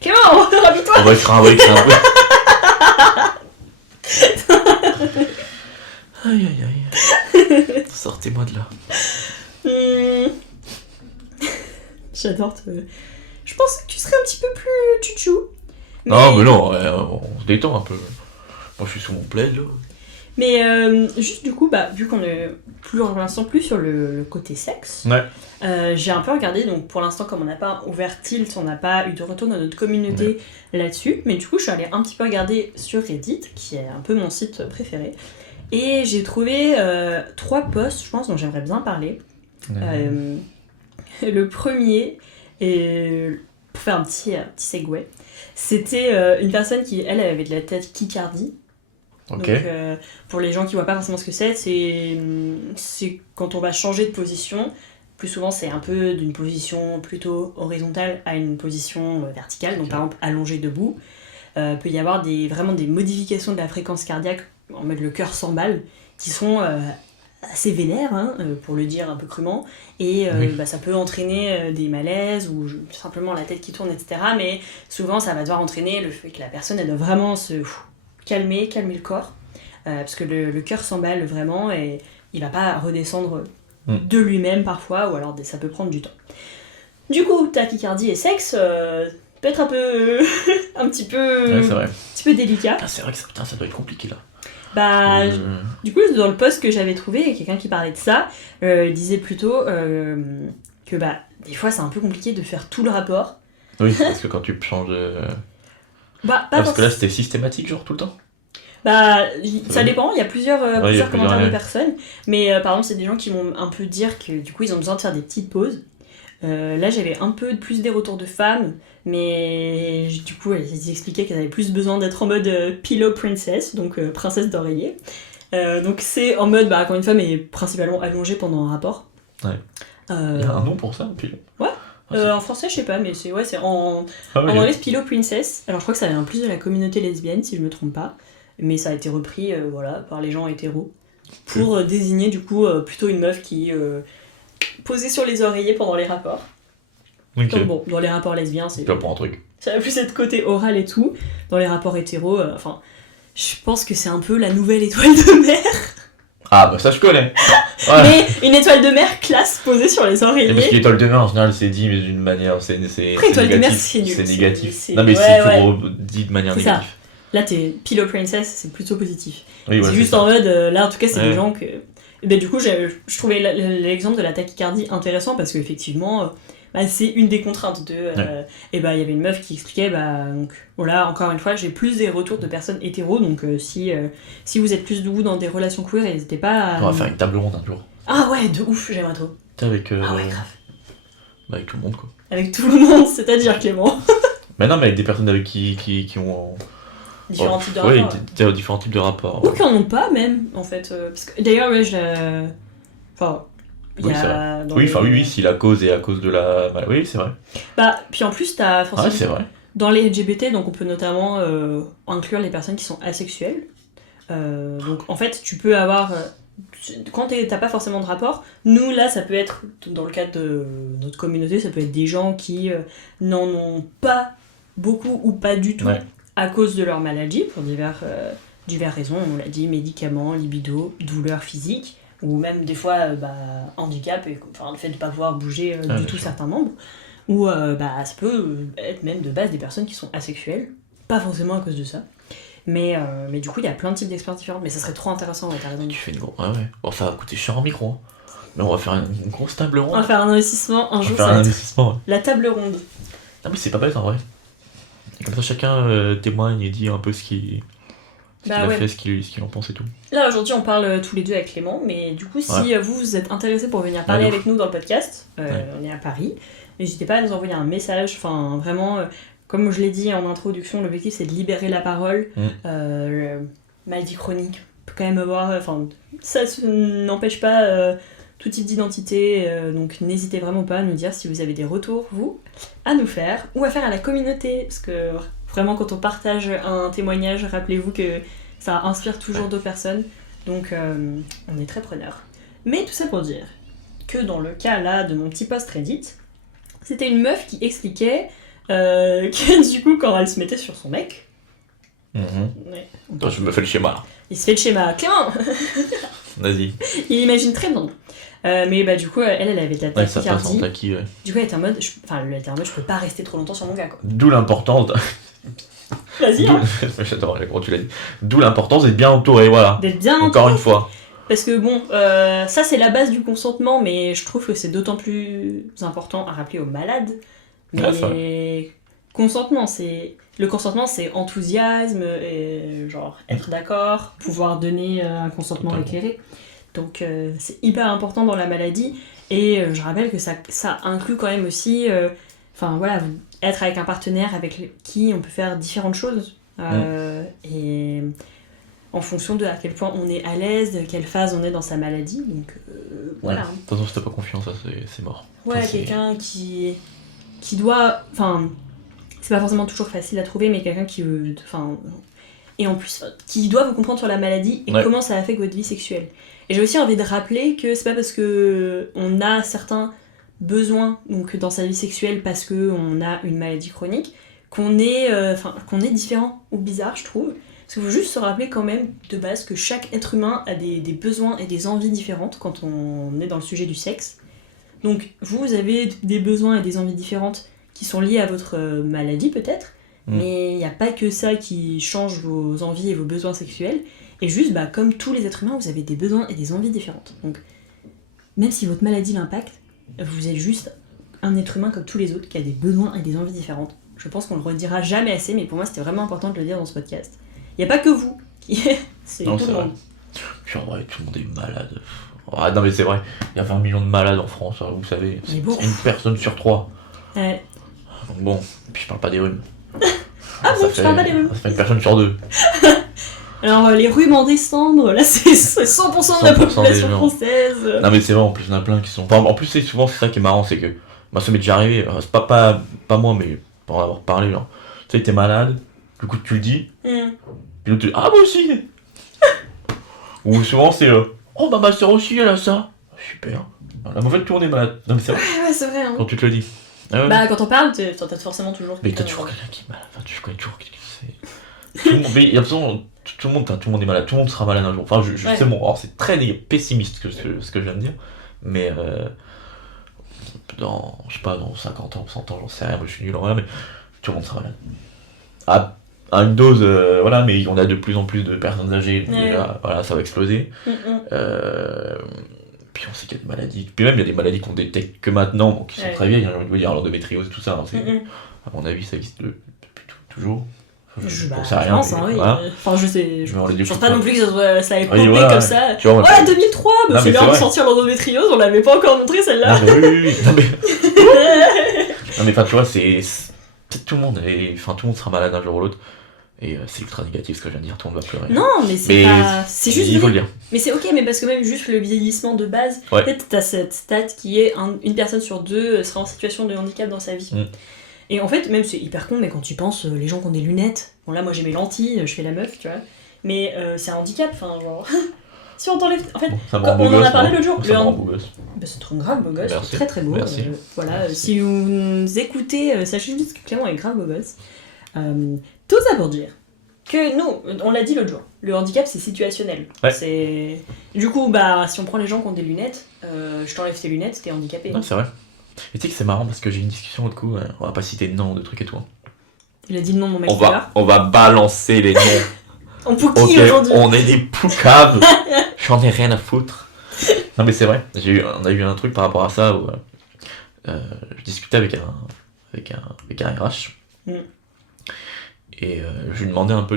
Clément, rabis-toi. On va écrire un peu. Aïe aïe aïe. Sortez-moi de là. J'adore Je pense que tu serais un petit peu plus tchou. Non, mais non, on se détend un peu. Moi je suis sous mon plaid là. Mais juste du coup, vu qu'on est pour l'instant plus sur le côté sexe, j'ai un peu regardé, donc pour l'instant comme on n'a pas ouvert Tilt, on n'a pas eu de retour dans notre communauté là-dessus, mais du coup je suis allée un petit peu regarder sur Reddit, qui est un peu mon site préféré, et j'ai trouvé 3 posts, je pense, dont j'aimerais bien parler. Le premier, et pour faire un petit segue, c'était une personne qui, elle avait de la tachycardie. Donc, pour les gens qui voient pas forcément ce que c'est quand on va changer de position. Plus souvent, c'est un peu d'une position plutôt horizontale à une position verticale, donc par exemple allongé debout. peut y avoir vraiment des modifications de la fréquence cardiaque, en mode le cœur s'emballe, qui sont assez vénères, hein, pour le dire un peu crûment, et ça peut entraîner des malaises ou simplement la tête qui tourne, etc. Mais souvent ça va devoir entraîner le fait que la personne elle doit vraiment se calmer le corps, parce que le cœur s'emballe vraiment et il va pas redescendre de lui-même parfois, ou alors ça peut prendre du temps. Du coup, tachycardie et sexe peut être un petit peu délicat. Ah, c'est vrai que ça doit être compliqué là. Du coup, dans le post que j'avais trouvé, il y a quelqu'un qui parlait de ça, disait plutôt que des fois c'est un peu compliqué de faire tout le rapport. Oui, parce que quand tu changes de... parce que là c'était systématique genre tout le temps. Ça dépend, il y a plusieurs commentaires de personnes, mais par exemple c'est des gens qui vont un peu dire que du coup ils ont besoin de faire des petites pauses. Là j'avais un peu plus des retours de femmes, mais du coup elles expliquaient qu'elles avaient plus besoin d'être en mode pillow princess, donc princesse d'oreiller. Donc c'est en mode quand une femme est principalement allongée pendant un rapport. Ouais. Il y a un nom pour ça, pillow. Ouais. En français je sais pas, mais c'est en anglais pillow princess. Alors je crois que ça vient plus de la communauté lesbienne si je me trompe pas, mais ça a été repris par les gens hétéros pour désigner du coup plutôt une meuf qui posée sur les oreillers pendant les rapports. Okay. Donc dans les rapports lesbiens c'est pas pour un truc. Ça va plus être côté oral et tout. Dans les rapports hétéros, je pense que c'est un peu la nouvelle étoile de mer. Ah ça je connais. Ouais. Mais une étoile de mer classe posée sur les oreillers. Parce que l'étoile de mer en général c'est dit mais d'une manière c'est étoile de mer c'est nul. C'est négatif. Non mais c'est toujours dit de manière négative. Ça. Là t'es pillow princess, c'est plutôt positif. Oui, c'est juste en mode là en tout cas c'est des gens que... du coup je trouvais l'exemple de la tachycardie intéressant parce qu'effectivement c'est une des contraintes de il y avait une meuf qui expliquait donc voilà, encore une fois j'ai plus des retours de personnes hétéros, donc si vous êtes plus debout dans des relations queer, n'hésitez pas on va faire une table ronde un jour. Ah ouais, de ouf, j'aimerais trop. Avec ah ouais, grave. Avec tout le monde quoi. Avec tout le monde, c'est-à-dire Clément. Mais non, mais avec des personnes avec qui ont différents types de rapports. Oui, différents types de rapports. Ou qui en ont pas même en fait, parce que d'ailleurs oui, si la cause est à cause de la... oui, c'est vrai. Puis en plus, t'as forcément... c'est vrai. Dans les LGBT, donc on peut notamment inclure les personnes qui sont asexuelles. Donc en fait, tu peux avoir... quand t'as pas forcément de rapport, nous là, ça peut être, dans le cadre de notre communauté, ça peut être des gens qui n'en ont pas beaucoup ou pas du tout à cause de leur maladie, pour diverses raisons, on l'a dit, médicaments, libido, douleurs physiques, ou même des fois handicap, le fait de ne pas pouvoir bouger du tout certains membres, ou ça peut être même de base des personnes qui sont asexuelles, pas forcément à cause de ça, mais du coup il y a plein de types d'expériences différentes, mais ça serait trop intéressant, t'as raison. Tu fais une grosse... ouais. Bon, ça va coûter cher en micro, hein. Mais on va faire une grosse table ronde. On va faire un investissement un jour, la table ronde. Non mais c'est pas bête en vrai. Et comme ça chacun témoigne et dit un peu ce qu'il a fait, ce qu'il en pense et tout. Là aujourd'hui on parle tous les deux avec Clément, mais du coup si vous êtes intéressés pour venir parler avec nous dans le podcast, on est à Paris, n'hésitez pas à nous envoyer un message, vraiment comme je l'ai dit en introduction, l'objectif c'est de libérer la parole. Maladie chronique peut quand même avoir, ça n'empêche pas tout type d'identité, donc n'hésitez vraiment pas à nous dire si vous avez des retours, vous, à nous faire, ou à faire à la communauté, parce que vraiment quand on partage un témoignage, rappelez-vous que ça inspire toujours d'autres personnes, donc on est très preneurs. Mais tout ça pour dire que dans le cas là de mon petit post Reddit, c'était une meuf qui expliquait que du coup quand elle se mettait sur son mec... Attends, je me fais le schéma là. Il se fait le schéma. Clément. Vas-y. Il imagine très bien. Mais du coup, elle avait de la tachycardie. Ça passe en tachy, Du coup, elle était en mode, je peux pas rester trop longtemps sur mon gars, quoi. D'où l'importance... Vas-y. J'adore comment tu l'as dit. D'où l'importance d'être bien entouré, voilà. D'être bien entouré. Encore une fois. Parce que bon, ça c'est la base du consentement, mais je trouve que c'est d'autant plus important à rappeler aux malades. Mais consentement, le consentement, c'est enthousiasme, et genre être d'accord, pouvoir donner un consentement éclairé. Donc c'est hyper important dans la maladie. Et je rappelle que ça inclut quand même aussi, être avec un partenaire avec qui on peut faire différentes choses. Et en fonction de à quel point on est à l'aise, de quelle phase on est dans sa maladie. Donc voilà. De toute façon, si t'as pas confiance, c'est mort. Ouais, quelqu'un qui doit... c'est pas forcément toujours facile à trouver, mais quelqu'un qui et en plus qui doit vous comprendre sur la maladie et comment ça affecte votre vie sexuelle. Et j'ai aussi envie de rappeler que c'est pas parce que on a certains besoins donc dans sa vie sexuelle parce que on a une maladie chronique qu'on est différent ou bizarre, je trouve. Parce qu'il faut juste se rappeler quand même de base que chaque être humain a des besoins et des envies différentes quand on est dans le sujet du sexe. Donc vous avez des besoins et des envies différentes qui sont liées à votre maladie peut-être, mais il n'y a pas que ça qui change vos envies et vos besoins sexuels. Et juste, comme tous les êtres humains, vous avez des besoins et des envies différentes. Donc même si votre maladie l'impacte, vous êtes juste un être humain comme tous les autres qui a des besoins et des envies différentes. Je pense qu'on le redira jamais assez, mais pour moi c'était vraiment important de le dire dans ce podcast. Il n'y a pas que vous qui... c'est non, tout c'est le vrai. monde. Puis en vrai, tout le monde est malade. Ah, non mais c'est vrai, il y a 20 millions de malades en France, vous savez. C'est une personne sur 3. Ouais. Donc bon, puis je parle pas des rhumes. Je parle pas des rhumes. Ça fait une personne sur 2. Alors les rhumes en décembre, là c'est 100% de la population française. Non mais c'est vrai, en plus il y en a plein qui sont... Enfin, en plus c'est ça qui est marrant, c'est que... ça m'est déjà arrivé, c'est pas moi, mais pour en avoir parlé, genre... Tu sais, t'es malade, du coup tu le dis, puis l'autre tu dis « Ah moi aussi !» Ou souvent c'est « Oh ma soeur aussi elle a ça !» Super. La mauvaise tout le monde est malade. Non mais c'est vrai. Ouais, c'est vrai. Hein. Quand tu te le dis. Ah ouais. Quand on parle, t'as forcément toujours... Mais t'as toujours quelqu'un qui est malade, tu connais toujours quelqu'un qui c'est... Mais il y a besoin... Tout le monde est malade, tout le monde sera malade un jour. Enfin, c'est bon, alors c'est très pessimiste ce que je viens de dire, mais dans 50 ans, 100 ans, j'en sais rien, moi je suis nul en rien, mais tout le monde sera malade. À une dose, mais on a de plus en plus de personnes âgées, ça va exploser. Puis on sait qu'il y a des maladies, puis même il y a des maladies qu'on détecte que maintenant, donc qui sont très vieilles, j'ai envie de dire l'endométriose et tout ça, à mon avis ça existe depuis toujours. Je pense, oui. Voilà. Enfin, je sais. Je pense pas non plus que ça ait popé comme ça. Tu vois, voilà, 2003, c'est l'heure de sortir l'endométriose, on l'avait pas encore montré celle-là. Non, mais oui. Non, mais enfin, tu vois, c'est tout le monde sera malade un jour ou l'autre. Et c'est ultra négatif ce que je viens de dire, tout le monde va pleurer. Non, mais c'est juste. Il faut le dire. Mais c'est ok, mais parce que même juste le vieillissement de base, peut-être t'as cette stat qui est une personne sur 2 sera en situation de handicap dans sa vie. Et en fait, même c'est hyper con, mais quand tu penses, les gens qui ont des lunettes, bon là moi j'ai mes lentilles, je fais la meuf, tu vois, mais c'est un handicap, enfin genre... si on t'enlève... En fait, on en a parlé l'autre jour, c'est trop grave beau gosse, c'est très très beau. Merci. Si vous nous écoutez, sachez juste que Clément est grave beau gosse. Tout ça pour dire que nous, on l'a dit l'autre jour, le handicap c'est situationnel. C'est... Du coup, si on prend les gens qui ont des lunettes, je t'enlève tes lunettes, t'es handicapé. Non, c'est vrai. Et tu sais que c'est marrant parce que j'ai eu une discussion l'autre coup, on va pas citer de noms, de trucs et tout. Il a dit le nom, mon mec. On va balancer les noms. On pouquille aujourd'hui. On est des poucaves. J'en ai rien à foutre. Non mais c'est vrai, on a eu un truc par rapport à ça où je discutais avec un RH. Et je lui demandais un peu,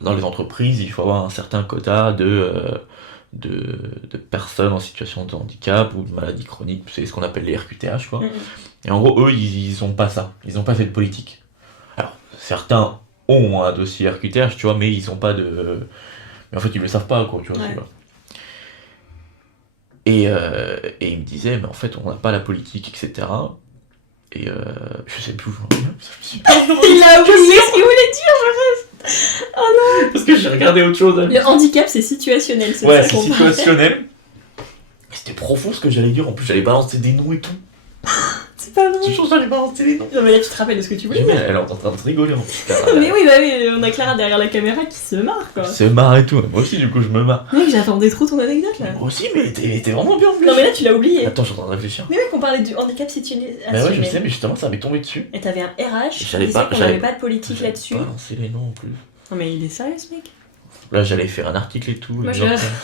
dans les entreprises, il faut avoir un certain quota de personnes en situation de handicap ou de maladie chronique, c'est ce qu'on appelle les RQTH, quoi. Et en gros, eux, ils ont pas ça, ils ont pas cette politique. Alors, certains ont un dossier RQTH, tu vois, mais ils ont pas de... Mais en fait, ils le savent pas, quoi, tu vois. Et il me disait, mais en fait, on n'a pas la politique, etc. Et je sais plus où j'en suis. Il a oublié ce qu'il voulait dire, je reste. Oh non. Parce que j'ai regardé autre chose. Le handicap, c'est situationnel. C'est situationnel. C'était profond ce que j'allais dire. En plus, j'allais balancer des noms et tout. C'est pas vrai. C'est sûr, j'allais balancer les noms. Non, mais là, tu te rappelles de ce que tu voulais dire. Elle est en train de se rigoler en plus. Mais oui, on a Clara derrière la caméra qui se marre, quoi. Se marre et tout. Moi aussi, du coup, je me marre. Mec, j'attendais trop ton anecdote là. Moi aussi, mais t'es vraiment bien en plus. Non, mais là, tu l'as oublié. Attends, je suis en train de réfléchir. Mais mec, on parlait du handicap situationnel. Mais ouais, je sais, mais justement, ça m'est tombé dessus. Et t'avais un RH qui j'avais disait qu'on n'avait pas de politique là-dessus. Pas lancé les noms en plus. Non, mais il est sérieux, ce mec. Là, j'allais faire un article et tout. Moi,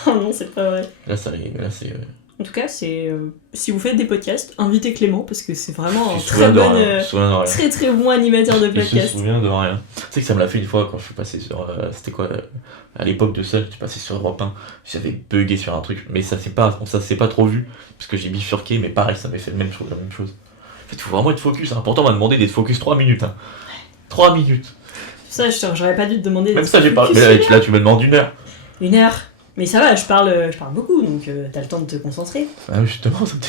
oh non, c'est pas vrai. Là, c'est... En tout cas, c'est si vous faites des podcasts, invitez Clément parce que c'est vraiment un très bon animateur de podcast. Je me souviens de rien. Tu sais que ça me l'a fait une fois quand je suis passé sur... c'était quoi à l'époque de Seul, j'étais passé sur Europe 1. J'avais bugué sur un truc, mais ça s'est pas trop vu parce que j'ai bifurqué, mais pareil, ça m'a fait la même chose. En fait, il faut vraiment être focus. Hein. Pourtant, on m'a demandé d'être focus 3 minutes. Hein. 3 minutes. Ça, j'aurais pas dû te demander. Même ça, j'ai pas. Mais là, tu me demandes 1 heure. 1 heure. Mais ça va, je parle beaucoup, donc t'as le temps de te concentrer. Ah, justement, ça me dit.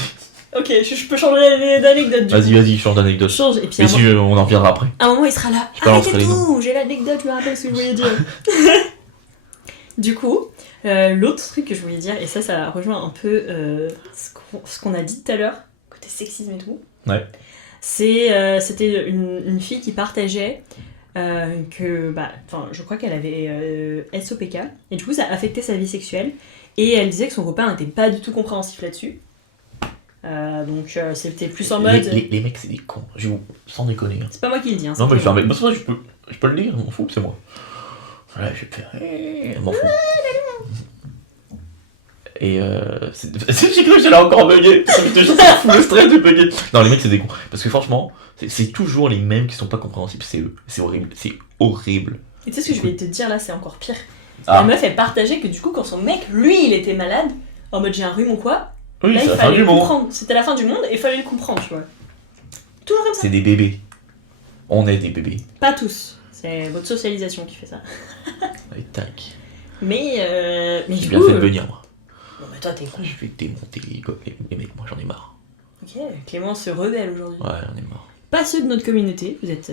Ok, je peux changer d'anecdote. Vas-y, change d'anecdote. Change, et puis mais si, on en reviendra après. À un moment, il sera là. Arrêtez tout, j'ai l'anecdote, je me rappelle ce que je voulais dire. Du coup, l'autre truc que je voulais dire, et ça rejoint un peu ce qu'on a dit tout à l'heure, côté sexisme et tout. Ouais. C'était une fille qui partageait je crois qu'elle avait SOPK, et du coup, ça affectait sa vie sexuelle, et elle disait que son copain n'était pas du tout compréhensif là-dessus. Donc c'était plus en mode... Les mecs, c'est des cons, sans déconner. Hein. C'est pas moi qui le dis. Hein, non, mais je peux le dire, je m'en fous, c'est moi. Ouais, je vais te faire... Je m'en fous. Et j'ai cru que j'allais encore bugger. Je te jure, c'est fou le stress de bugger. Non, les mecs, c'est des cons. Parce que franchement, c'est toujours les mêmes qui sont pas compréhensibles, c'est eux. C'est horrible, c'est horrible. Et tu sais ce que je vais te dire là, c'est encore pire. La meuf, elle partageait que du coup, quand son mec, lui, il était malade, en mode j'ai un rhume ou quoi, oui, là, il fallait le comprendre. C'était la fin du monde et il fallait le comprendre, tu vois. Toujours comme ça. C'est des bébés. On est des bébés. Pas tous. C'est votre socialisation qui fait ça. Allez, tac. Mais j'ai bien fait de venir, moi. Bon, bah toi, t'es con. Je vais démonter les mecs, moi, j'en ai marre. Ok, Clément se rebelle aujourd'hui. Ouais, j'en ai marre. Pas ceux de notre communauté, vous êtes...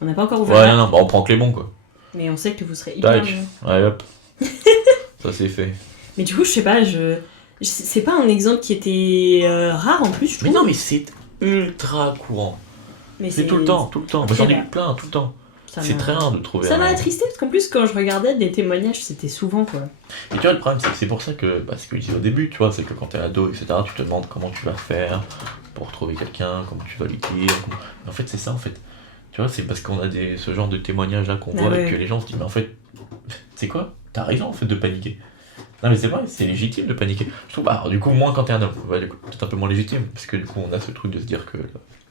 On n'a pas encore ouvert. Ouais, non, on prend Clément, quoi. Mais on sait que vous serez hyper bien. Ouais, hop. Ça, c'est fait. Mais du coup, je sais pas, c'est pas un exemple qui était rare en plus, je trouve. Mais non, mais c'est ultra courant. Mais c'est tout le temps. Moi, j'en ai eu plein, tout le temps. C'est très rare de trouver. Ça m'a attristé parce qu'en plus, quand je regardais des témoignages, c'était souvent quoi. Et tu vois, le problème, c'est pour ça que, ce que je disais au début, tu vois, c'est que quand t'es ado, etc., tu te demandes comment tu vas faire pour trouver quelqu'un, comment tu vas lui dire. En fait, c'est ça, en fait. Tu vois, c'est parce qu'on a ce genre de témoignages là qu'on voit et que les gens se disent, mais en fait, c'est quoi ? T'as raison, en fait, de paniquer. Non, mais c'est vrai, c'est légitime de paniquer. Je trouve, du coup, moins quand t'es un homme. Ouais, peut-être un peu moins légitime, parce que du coup, on a ce truc de se dire que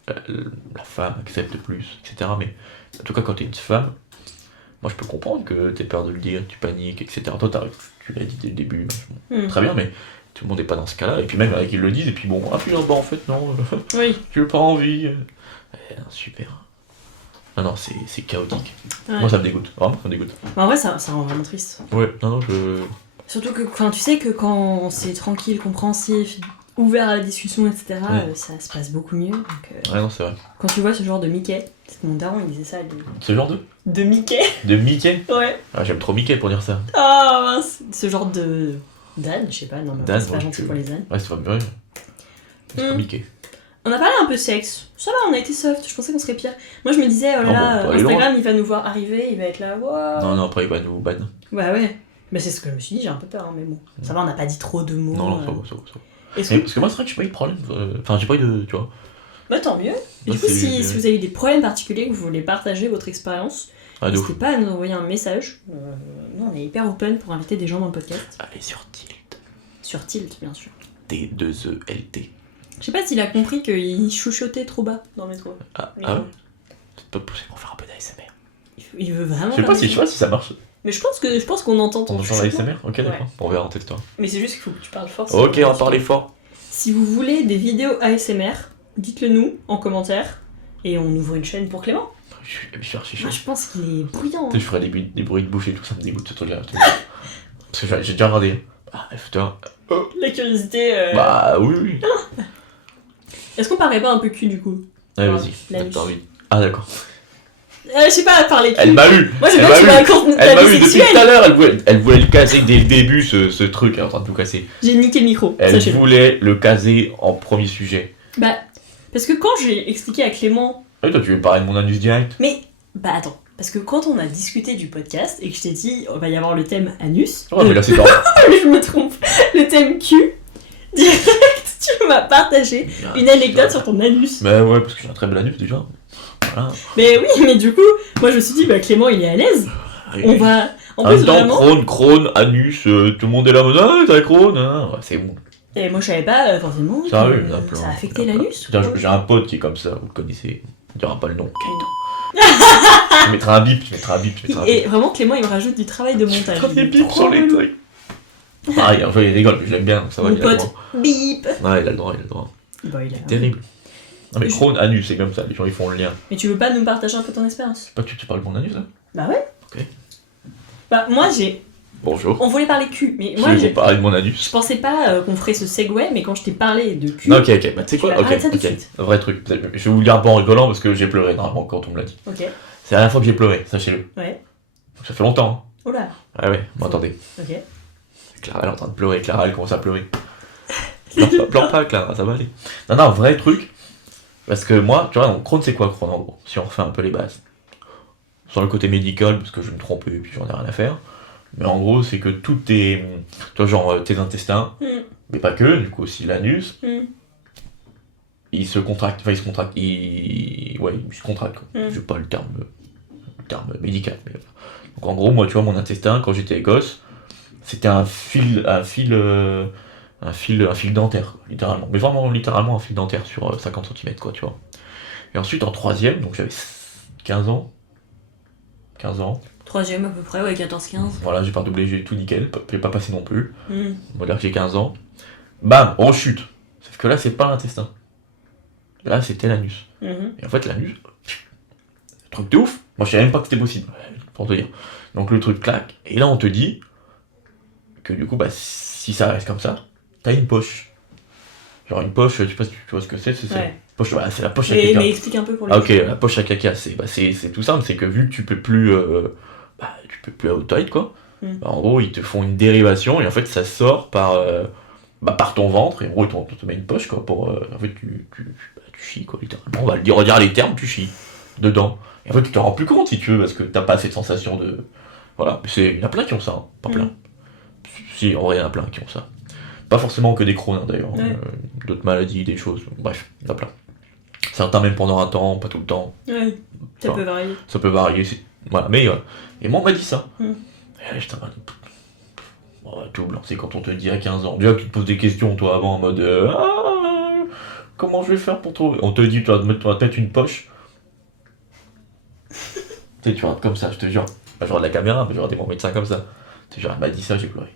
la femme accepte plus, etc. Mais en tout cas, quand t'es une femme, moi je peux comprendre que t'aies peur de le dire, tu paniques, etc. Toi, tu l'as dit dès le début, très bien, mais tout le monde n'est pas dans ce cas-là. Et puis même avec ils le disent, et puis bon, en fait, non, oui. j'ai pas envie. Super. Non, c'est chaotique. Ouais. Moi, ça me dégoûte, vraiment, ça me dégoûte. En vrai, ça rend vraiment triste. Ouais, non, Surtout que, tu sais que quand c'est tranquille, compréhensif, ouvert à la discussion, etc., ça se passe beaucoup mieux. Donc, ouais, non, c'est vrai. Quand tu vois ce genre de Mickey, c'est que mon daron il disait ça. Ce genre de Mickey. De Mickey ? Ouais. Ah, j'aime trop Mickey pour dire ça. Ah mince. Ce genre de... d'âne, je sais pas, non mais Dan, c'est pas gentil pour les ânes. Ouais, c'est pas mieux. C'est pas Mickey. On a parlé un peu sexe. Ça va, on a été soft, je pensais qu'on serait pire. Moi je me disais, oh là là, Instagram il va nous voir arriver, il va être là, wow. Non, après il va nous ban. Bah ouais. Mais c'est ce que je me suis dit, j'ai un peu peur, hein, mais bon. Ça va, on n'a pas dit trop de mots. Non, ça va. Parce que moi, c'est vrai que j'ai pas eu de problème. Enfin, j'ai pas eu de. Tu vois. Bah, tant mieux. Et du coup, si vous avez eu des problèmes particuliers, que vous voulez partager votre expérience, n'hésitez pas à nous envoyer un message. Nous, on est hyper open pour inviter des gens dans le podcast. Allez sur Tilt. Sur Tilt, bien sûr. T2ELT. Je sais pas s'il a compris qu'il chuchotait trop bas dans le métro. Ah ouais. C'est pas possible pour faire un peu d'ASMR. Il veut vraiment. Je sais pas si ça marche. Mais je pense qu'on entend ton chuchotement. On entend l'ASMR ? Ok, d'accord. On verra en test-toi. Mais c'est juste qu'il faut que tu parles fort. Ok, on va parler fort. Si vous voulez des vidéos ASMR, dites-le nous en commentaire et on ouvre une chaîne pour Clément. Moi, je pense qu'il est bruyant. Je ferais des bruits de bouche et tout, ça me dégoûte ce truc-là. Parce que j'ai déjà regardé. Putain. La curiosité. Bah oui. Est-ce qu'on parlerait pas un peu cul du coup ? Ouais, vas-y. Ah, d'accord. Je sais pas parler cul. Elle m'a eu. Moi, j'ai pas que tu me racontes ta vie sexuelle. Depuis tout à l'heure, elle voulait le caser dès le début, ce truc, elle est en train de tout casser. J'ai niqué le micro. Elle voulait le caser en premier sujet. Bah, parce que quand j'ai expliqué à Clément. Ah oui, toi, tu veux parler de mon anus direct ? Mais, bah attends. Parce que quand on a discuté du podcast et que je t'ai dit, il va y avoir le thème anus. Oh, mais là, c'est pas. Je me trompe. Le thème cul. Direct, tu m'as partagé une anecdote sur ton anus. Bah ouais, parce que j'ai un très bel anus déjà. Voilà. Mais oui, mais du coup, moi je me suis dit, bah Clément il est à l'aise. On va. En plus, vraiment. Crône, anus, tout le monde est là, t'as la crône, ouais, c'est bon. Et moi je savais pas forcément que ça affectait l'anus. J'ai un pote qui est comme ça, vous le connaissez, il dira pas le nom. Je mettrai un bip. Et vraiment, Clément il me rajoute du travail de montage. Je des bips sur les trucs. Pareil, enfin il rigole, je l'aime bien, ça va, il a le droit. Bip. Ouais, il a le droit. Bah, c'est terrible. Non mais crône, anus, c'est comme ça, les gens ils font le lien. Mais tu veux pas nous partager un peu ton expérience ? Pas que tu parles de mon anus là ? Bah ouais. Ok. Bah moi j'ai Bonjour. On voulais parler cul, mais moi je vais parler de mon anus. Je pensais pas qu'on ferait ce segue, mais quand je t'ai parlé de cul. Non, ok, bah tu sais quoi, arrête ça tout de suite. Vrai truc. Je vais vous le dire un peu en rigolant parce que j'ai pleuré normalement quand on me l'a dit. Ok. C'est la dernière fois que j'ai pleuré, sachez-le. Ouais. Donc ça fait longtemps. Oh là. Ah ouais, bon attendez. Ok. Clara elle est en train de pleurer, Clara elle commence à pleurer. Pleure pas Clara, ça va aller. Non, vrai truc. Parce que moi, tu vois, donc Crohn c'est quoi Crohn en gros? Si on refait un peu les bases. Sur le côté médical, parce que je vais me tromper et puis j'en ai rien à faire. Mais en gros, c'est que tous tes. Tu vois, genre tes intestins, mais pas que, du coup aussi l'anus, il se contracte. Enfin, il se contracte. Ouais, il se contracte quoi. Je sais pas le terme médical. Mais... Donc en gros, moi, tu vois, mon intestin, quand j'étais gosse, c'était un fil dentaire, littéralement. Mais vraiment, littéralement, un fil dentaire sur 50 cm, quoi, tu vois. Et ensuite, en troisième, donc j'avais 15 ans. 15 ans. Troisième à peu près, ouais, 14-15. Voilà, j'ai pas doublé, j'ai tout nickel, j'ai pas passé non plus. On va dire que j'ai 15 ans. Bam, rechute. Sauf que là, c'est pas l'intestin. Là, c'était l'anus. Et en fait, l'anus, truc de ouf. Moi, je savais même pas que c'était possible, pour te dire. Donc le truc claque, et là, on te dit que du coup, bah, si ça reste comme ça, t'as une poche. Genre une poche, je sais pas si tu vois ce que c'est, poche, voilà, c'est la poche à caca. Mais explique un peu pour les ok, la poche à caca, c'est tout simple, c'est que vu que tu peux plus aller aux toilettes, quoi, bah, en gros, ils te font une dérivation, et en fait, ça sort par ton ventre, et en gros, on te met une poche, quoi, pour... en fait, tu chies, quoi, littéralement. On va redire les termes, tu chies dedans. Et en fait, tu te rends plus compte, si tu veux, parce que t'as pas cette sensation de... Voilà, il y en a plein qui ont ça, hein, pas plein. Si, en vrai, il y en a plein qui ont ça. Pas forcément que des Crohn, hein, d'ailleurs. Ouais. D'autres maladies, des choses, bref, il y en a plein. Certains même pendant un temps, pas tout le temps. Ouais, ça peut varier. Ça peut varier, voilà, mais et moi on m'a dit ça. Et là j'étais en mode... tout blanc, c'est quand on te dit à 15 ans. Déjà que tu te poses des questions toi avant en mode comment je vais faire pour toi? On te dit tu vas te mettre dans la tête une poche. Tu sais, tu regardes comme ça, je te jure. Pas je regarde la caméra, mais je regarde mon médecin comme ça. Tu sais, genre, elle m'a dit ça, j'ai pleuré.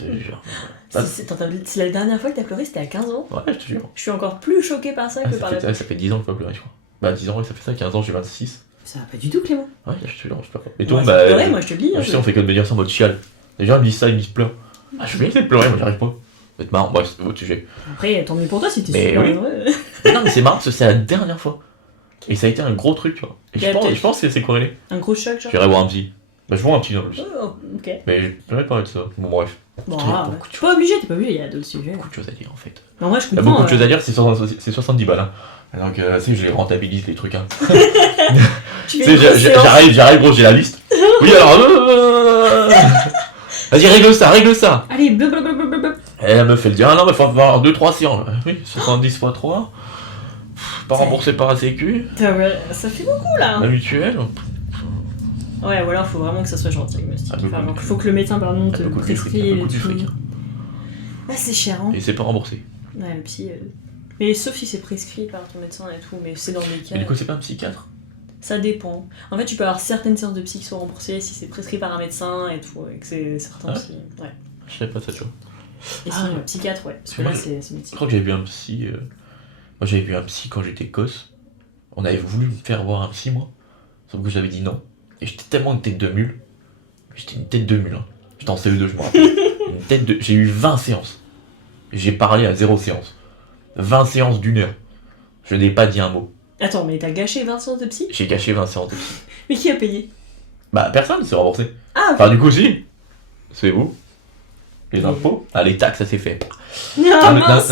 Je te jure. C'est la dernière fois que t'as pleuré, c'était à 15 ans. Ouais, je te jure. Je suis encore plus choquée par ça que par la... Ça fait 10 ans que je peux pleurer, je crois. Bah 10 ans, oui, ça fait ça, 15 ans, j'ai 26. Ça va pas du tout, Clément. Ouais, je te jure, je pleure pas. Et toi, moi je te le dis. Je sais, on fait que de me dire ça en mode chial. Les gens me disent ça, ils me disent pleure. Ah, je vais essayer de pleurer, moi j'arrive pas. Ça va être marrant, bref, c'est votre sujet. Après, tant mieux pour toi si t'es super heureux. Mais non, mais c'est marrant parce que c'est la dernière fois. Et ça a été un gros truc, tu vois. Et je pense que c'est corrélé. Un gros choc, genre. J'irai voir un psy. Bah, je vois un psy en plus. Oh, ok. Mais je peux pas parler de ça. Bon, bref. Bon, t'es pas obligé, il y a d'autres sujets. Beaucoup de choses à dire en fait. Non, moi je comprends. Il y a beaucoup de choses à dire, c'est 70 balles. Hein. Alors que, tu sais, je les rentabilise les trucs. Hein. Tu sais, j'arrive, gros, j'ai la liste. Oui, alors. Vas-y, règle ça. Allez, blablabla. Elle me fait le dire, ah non, mais faut avoir 2-3 séances. Oui, 70 x 3. Pas remboursé par la sécu. Ça fait beaucoup là. La mutuelle. Ouais, ou alors faut vraiment que ça soit gentil, diagnostic. Donc faut que le médecin par exemple te prescrive et tout. Ah, c'est cher, hein. Et c'est pas remboursé. Ouais, le psy. Mais sauf si c'est prescrit par ton médecin et tout, mais c'est dans les cas. Mais du coup, c'est pas un psychiatre? Ça dépend. En fait, tu peux avoir certaines séances de psy qui sont remboursées si c'est prescrit par un médecin et tout, et que c'est certains aussi. Ouais. Je savais pas ça, tu vois. Et sinon, le psychiatre, ouais. Parce que là, c'est médecin. Je crois que j'avais vu un psy. Moi, j'avais vu un psy quand j'étais gosse. On avait voulu me faire voir un psy, moi. Sauf que j'avais dit non. Et j'étais tellement une tête de mule. J'étais une tête de mule. Hein. J'étais en CE2, je me rappelle. J'ai eu 20 séances. J'ai parlé à 0 séance. 20 séances d'1 heure. Je n'ai pas dit un mot. Attends, mais t'as gâché 20 séances de psy? J'ai gâché 20 séances de psy. Mais qui a payé? Bah, personne, c'est remboursé. Ah, enfin, du coup, si. C'est vous. Les impôts. Ah, les taxes, ça s'est fait. Non,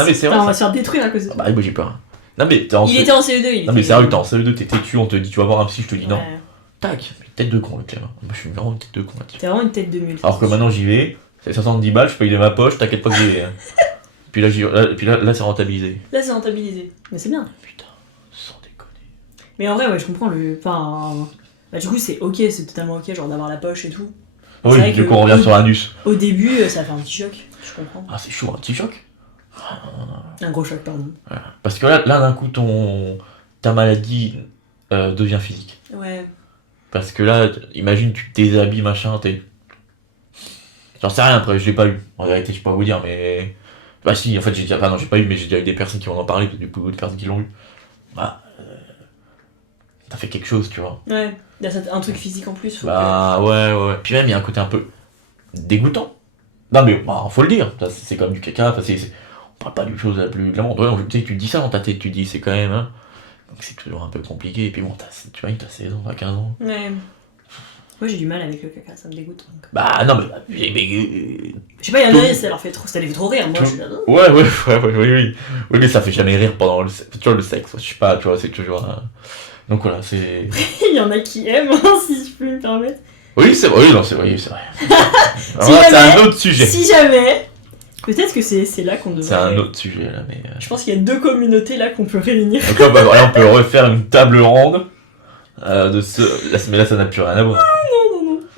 mais c'est vrai. On va se faire détruire à cause de ça. Bah, moi j'ai peur. Non, mais il était en CE2. Non, mais sérieux, t'es en CE2, t'es têtu, on te dit tu vas voir un psy, je te dis non. Ouais. Tac, tête de con, le Clément. Moi, je suis vraiment une tête de con là-dessus. T'es vraiment une tête de mule. Alors que maintenant j'y vais, c'est 70 balles, je paye de ma poche, t'inquiète pas que j'ai. Puis là, c'est rentabilisé. Là, c'est rentabilisé. Mais c'est bien. Putain, sans déconner. Mais en vrai, ouais, je comprends le. Enfin. Bah, du coup, c'est ok, c'est totalement ok, genre d'avoir la poche et tout. Oui, du coup, on revient sur l'anus. Au début, ça fait un petit choc, je comprends. Ah, c'est chaud, un petit choc. Un gros choc, pardon. Ouais. Parce que là d'un coup, ta maladie devient physique. Ouais. Parce que là, imagine, tu te déshabilles, machin, J'en sais rien, après, je l'ai pas eu. En vérité, je peux pas vous dire, mais... Bah si, en fait, j'ai pas eu, mais j'ai déjà eu des personnes qui m'en ont parlé, du coup, des personnes qui l'ont eu. Bah... T'as fait quelque chose, tu vois. Ouais, il y a un truc physique en plus. Bah ouais. Puis même, il y a un côté un peu dégoûtant. Non mais faut le dire, ça, c'est comme du caca, on parle pas d'une chose la plus glamour. Ouais, tu te dis ça dans ta tête, tu te dis c'est quand même, hein. Donc c'est toujours un peu compliqué, et puis bon, tu vois, t'as 16 ans, t'as 15 ans. Ouais. Moi j'ai du mal avec le caca, ça me dégoûte. Donc. Bah non mais... Je sais pas, il y en a, ça les fait trop rire, moi je suis là. Oui, mais ça fait jamais rire pendant le sexe, je sais pas, tu vois, c'est toujours... Donc voilà, c'est... Il y en a qui aiment, hein, si je peux me permettre. Oui, c'est vrai, c'est vrai. Alors là, c'est un autre sujet. Si jamais... Peut-être que c'est là qu'on devrait... C'est un autre sujet, là, mais... Je pense qu'il y a 2 communautés, là, qu'on peut réunir. Donc là, voilà, on peut refaire une table ronde de ce... Mais là, ça n'a plus rien à voir.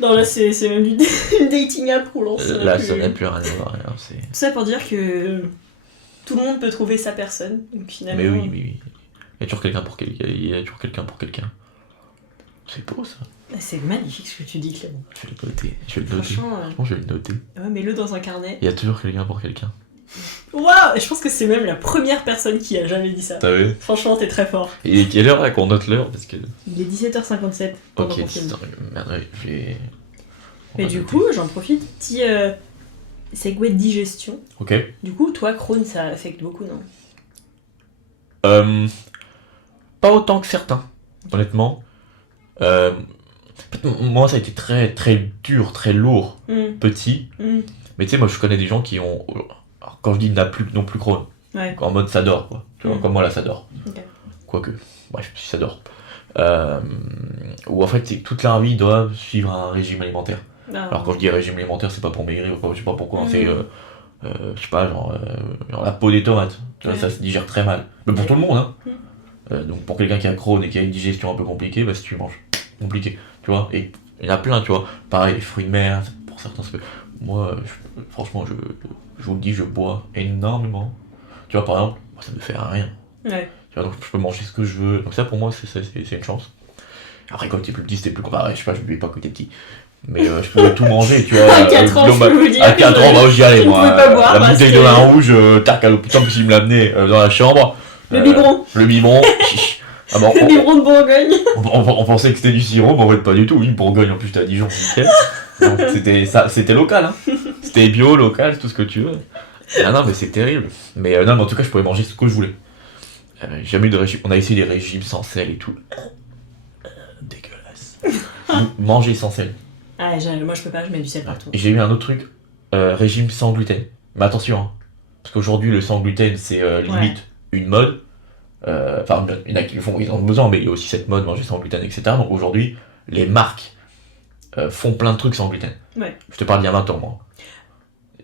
Non, là, c'est même une dating app pour lancer. Là, ça n'a plus rien à voir. Alors, tout ça pour dire que tout le monde peut trouver sa personne, donc finalement... Mais oui. Il y a toujours quelqu'un pour quelqu'un. C'est beau, ça. C'est magnifique ce que tu dis, Clément. Je vais le noter. Franchement, je vais le noter. Ouais, mets-le dans un carnet. Il y a toujours quelqu'un pour quelqu'un. Waouh! Je pense que c'est même la première personne qui a jamais dit ça. T'as vu? Franchement, t'es très fort. Et quelle heure là qu'on note l'heure parce que... Il est 17h57 pendant qu'on filme. Merde, ouais, je vais... Mais du coup, j'en profite, petit segway de digestion. Ok. Du coup, toi, Crohn, ça affecte beaucoup, non? Pas autant que certains, honnêtement. Moi, ça a été très, très dur, très lourd, petit. Mais tu sais, moi, je connais des gens qui ont... Alors, quand je dis n'a plus non plus Crohn, en mode ça dort, quoi. Tu vois, comme moi, là, ça dort. Okay. Quoique, bref, si ça dort. Ou en fait, c'est que toute leur vie, ils doivent suivre un régime alimentaire. Alors quand je dis régime alimentaire, c'est pas pour maigrir, je sais pas pourquoi on fait, je sais pas, genre la peau des tomates, tu vois, ça se digère très mal. Mais pour tout le monde, hein. Donc pour quelqu'un qui a Crohn et qui a une digestion un peu compliquée, bah si tu manges, compliqué, tu vois. Et il y en a plein, tu vois. Pareil, les fruits de mer, pour certains, moi, franchement, je vous le dis, je bois énormément. Tu vois, par exemple, moi, ça me fait rien. Ouais. Tu vois, donc je peux manger ce que je veux. Donc ça, pour moi, c'est une chance. Après, quand t'es plus petit, c'était plus comparé. Je sais pas, je buvais pas quand t'es petit. Mais je pouvais tout manger, tu vois. À 4 ans, je peux vous dire. À 4 ans, bah, j'y allais, moi. Pas boire la bouteille de vin rouge, tac, à l'hôpital, parce qu'il me l'amenait dans la chambre. Le biberon. Le biberon. Ah bon, le biberon de Bourgogne. On pensait que c'était du sirop, mais en fait, pas du tout. Oui, Bourgogne, en plus, j'étais à Dijon, nickel. Donc c'était local, hein. C'était bio, local, tout ce que tu veux. Ah non, mais c'est terrible. Mais non, mais en tout cas, je pouvais manger ce que je voulais. Jamais eu de régime. On a essayé des régimes sans sel et tout. Dégueulasse. Manger sans sel. Ah, moi je peux pas, je mets du sel partout. J'ai eu un autre truc, régime sans gluten. Mais attention, hein, parce qu'aujourd'hui le sans gluten c'est limite une mode. Enfin, il y en a qui le font, ils en ont besoin, mais il y a aussi cette mode manger sans gluten, etc. Donc aujourd'hui, les marques font plein de trucs sans gluten. Ouais. Je te parle d'il y a 20 ans, moi.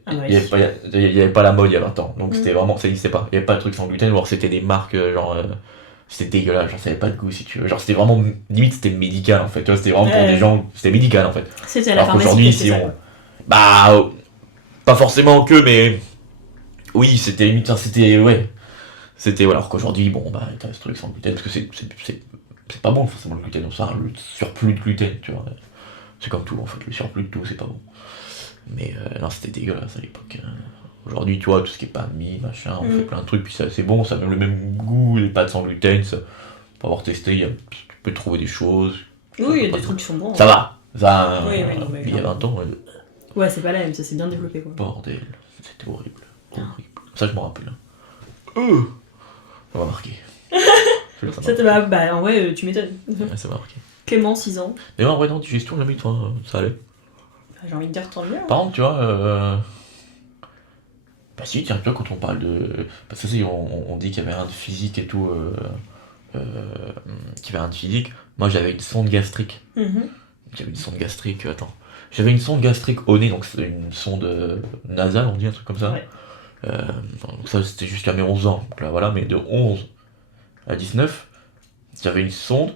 Ah ouais. Il n'y avait pas la mode il y a 20 ans, donc c'était vraiment, ça n'existait pas. Il n'y avait pas de trucs sans gluten, ou alors c'était des marques genre... c'était dégueulasse, genre ça avait pas de goût si tu veux. Genre c'était vraiment, limite c'était médical en fait, tu vois, c'était vraiment pour des gens, c'était médical en fait. C'était à la pharmacie. Aujourd'hui, si on... Bah, pas forcément que, mais... Oui, c'était limite, enfin, c'était, ouais. C'était, voilà, alors qu'aujourd'hui, bon, bah, t'as ce truc sans gluten, parce que c'est pas bon forcément le gluten, ça, le surplus de gluten, tu vois. C'est comme tout en fait, le surplus de tout, c'est pas bon. Mais non, c'était dégueulasse à l'époque. Aujourd'hui, tu vois, tout ce qui est pain de mie, machin, on fait plein de trucs, puis ça, c'est bon, ça a même le même goût, les pâtes sans gluten, ça, pour avoir testé, tu peux trouver des choses. Oui, il y a des trucs qui sont bons. Ça va, ça, oui, il y a 20 ans. Ouais, c'est pas la même, ça c'est bien développé quoi. Bordel, c'était horrible. Ça, je m'en rappelle. Ça m'a marqué. Ça te va, bah en vrai, tu m'étonnes. Ouais, ça m'a marqué. Clément, 6 ans. Mais en vrai, non, digestion, jamais, toi, ça allait. J'ai envie de dire tant mieux. Par exemple, tu vois, bah si, tiens, tu vois, quand on parle de... Parce que si, on dit qu'il y avait rien de physique et tout, qu'il y avait rien de physique, moi j'avais une sonde gastrique. J'avais une sonde gastrique, attends. J'avais une sonde gastrique au nez, donc c'est une sonde nasale, on dit, un truc comme ça. Ouais. Donc ça, c'était jusqu'à mes 11 ans. Donc là, voilà, mais de 11 à 19, j'avais une sonde,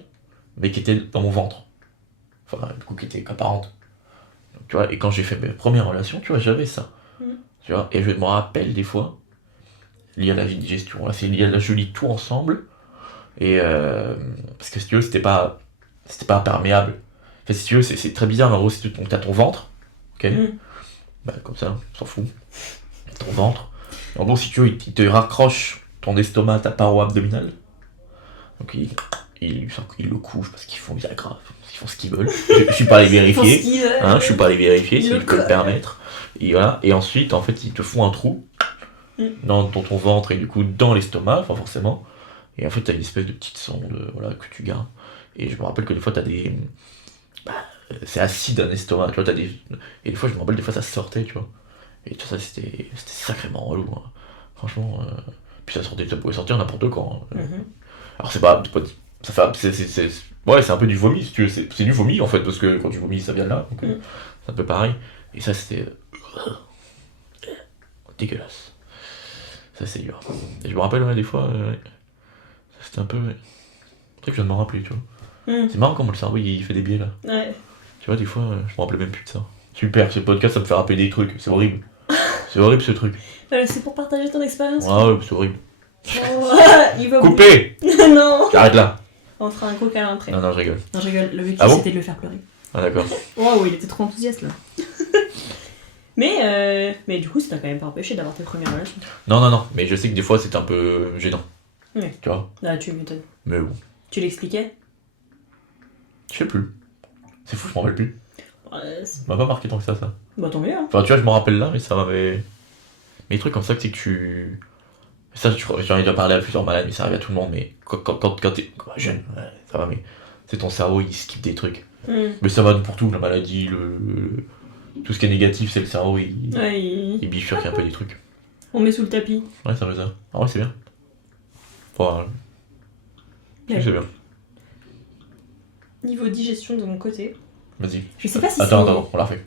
mais qui était dans mon ventre. Enfin, du coup, qui était apparente. Tu vois, et quand j'ai fait mes premières relations, tu vois, j'avais ça. Tu vois, et je me rappelle des fois, lié à la digestion, là, c'est lié à la, je lis tout ensemble, et parce que si tu veux, c'était pas imperméable. Enfin, si tu veux, c'est très bizarre, mais en gros, si tu as ton ventre, ok, bah, comme ça, on s'en fout, ton ventre, en gros, si tu veux, il te raccroche ton estomac à ta paroi abdominale, donc ils le couchent parce qu'ils font des agrafes, ils font ce qu'ils veulent. Je suis pas allé vérifier, je suis pas allé vérifier s'ils peuvent le permettre. Et voilà. Et ensuite, en fait, ils te font un trou dans ton ventre et du coup dans l'estomac, enfin forcément. Et en fait, t'as une espèce de petite sonde, voilà, que tu gardes. Et je me rappelle que des fois, t'as des... c'est acide un estomac, tu vois, t'as des... Et des fois, je me rappelle, des fois, ça sortait, tu vois. Et tout ça, c'était sacrément relou, hein. Franchement. Puis ça pouvait sortir n'importe quand. Hein. Alors, c'est pas... Ça fait... Ouais, c'est un peu du vomi, si tu veux. C'est du vomi, en fait, parce que quand tu vomis, ça vient de là. Donc, c'est un peu pareil. Et ça, c'était... dégueulasse. Ça, c'est dur. Et je me rappelle, des fois... C'était un peu... Un truc que je viens de m'en rappeler, tu vois. C'est marrant comment le cerveau, il fait des biais, là. Ouais. Tu vois, des fois, je me rappelais même plus de ça. Super, ce podcast, ça me fait rappeler des trucs. C'est horrible. C'est horrible, ce truc. C'est pour partager ton expérience. Ouais, c'est horrible. Il va Coupé. Non. J'arrête là. On fera un gros câlin après. Non, je rigole. Non, je rigole. Le but, c'était de le faire pleurer. Ah, d'accord. Wow, il était trop enthousiaste, là. Mais du coup, ça t'a quand même pas empêché d'avoir tes premières relations. Non. Mais je sais que des fois, c'est un peu gênant. Ouais. Tu vois. Ah, tu m'étonnes. Mais bon. Tu l'expliquais? Je sais plus. C'est fou, je m'en rappelle plus. Ça m'a pas marqué tant que ça. Bah tant mieux. Hein. Enfin, tu vois, je m'en rappelle là, mais ça m'avait... Mais des trucs comme ça, c'est que tu... Ça, j'en ai déjà parlé à plusieurs malades, mais ça arrive à tout le monde, mais quand t'es jeune, ça va, mais... C'est ton cerveau, il skip des trucs. Mais ça va pour tout, la maladie, tout ce qui est négatif, c'est le cerveau, il bifurque un peu des trucs. On met sous le tapis. Ouais, ça va ça. Ah ouais, c'est bien. Voilà. C'est bien. Niveau digestion de mon côté. Vas-y. Je sais pas si Attends, on l'a refait.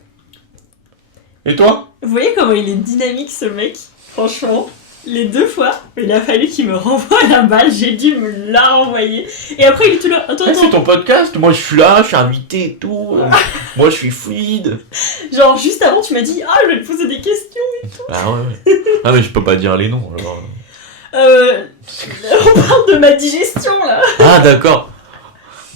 Et toi? Vous voyez comment il est dynamique ce mec? Franchement, les 2 fois, il a fallu qu'il me renvoie la balle, j'ai dû me la renvoyer. Et après il est tout là. Attends. C'est ton podcast, moi je suis là, je suis invité et tout. Moi je suis fluide. Genre juste avant tu m'as dit je vais te poser des questions et tout. Ah ouais. Ah mais je peux pas dire les noms alors. On parle de ma digestion là. Ah d'accord.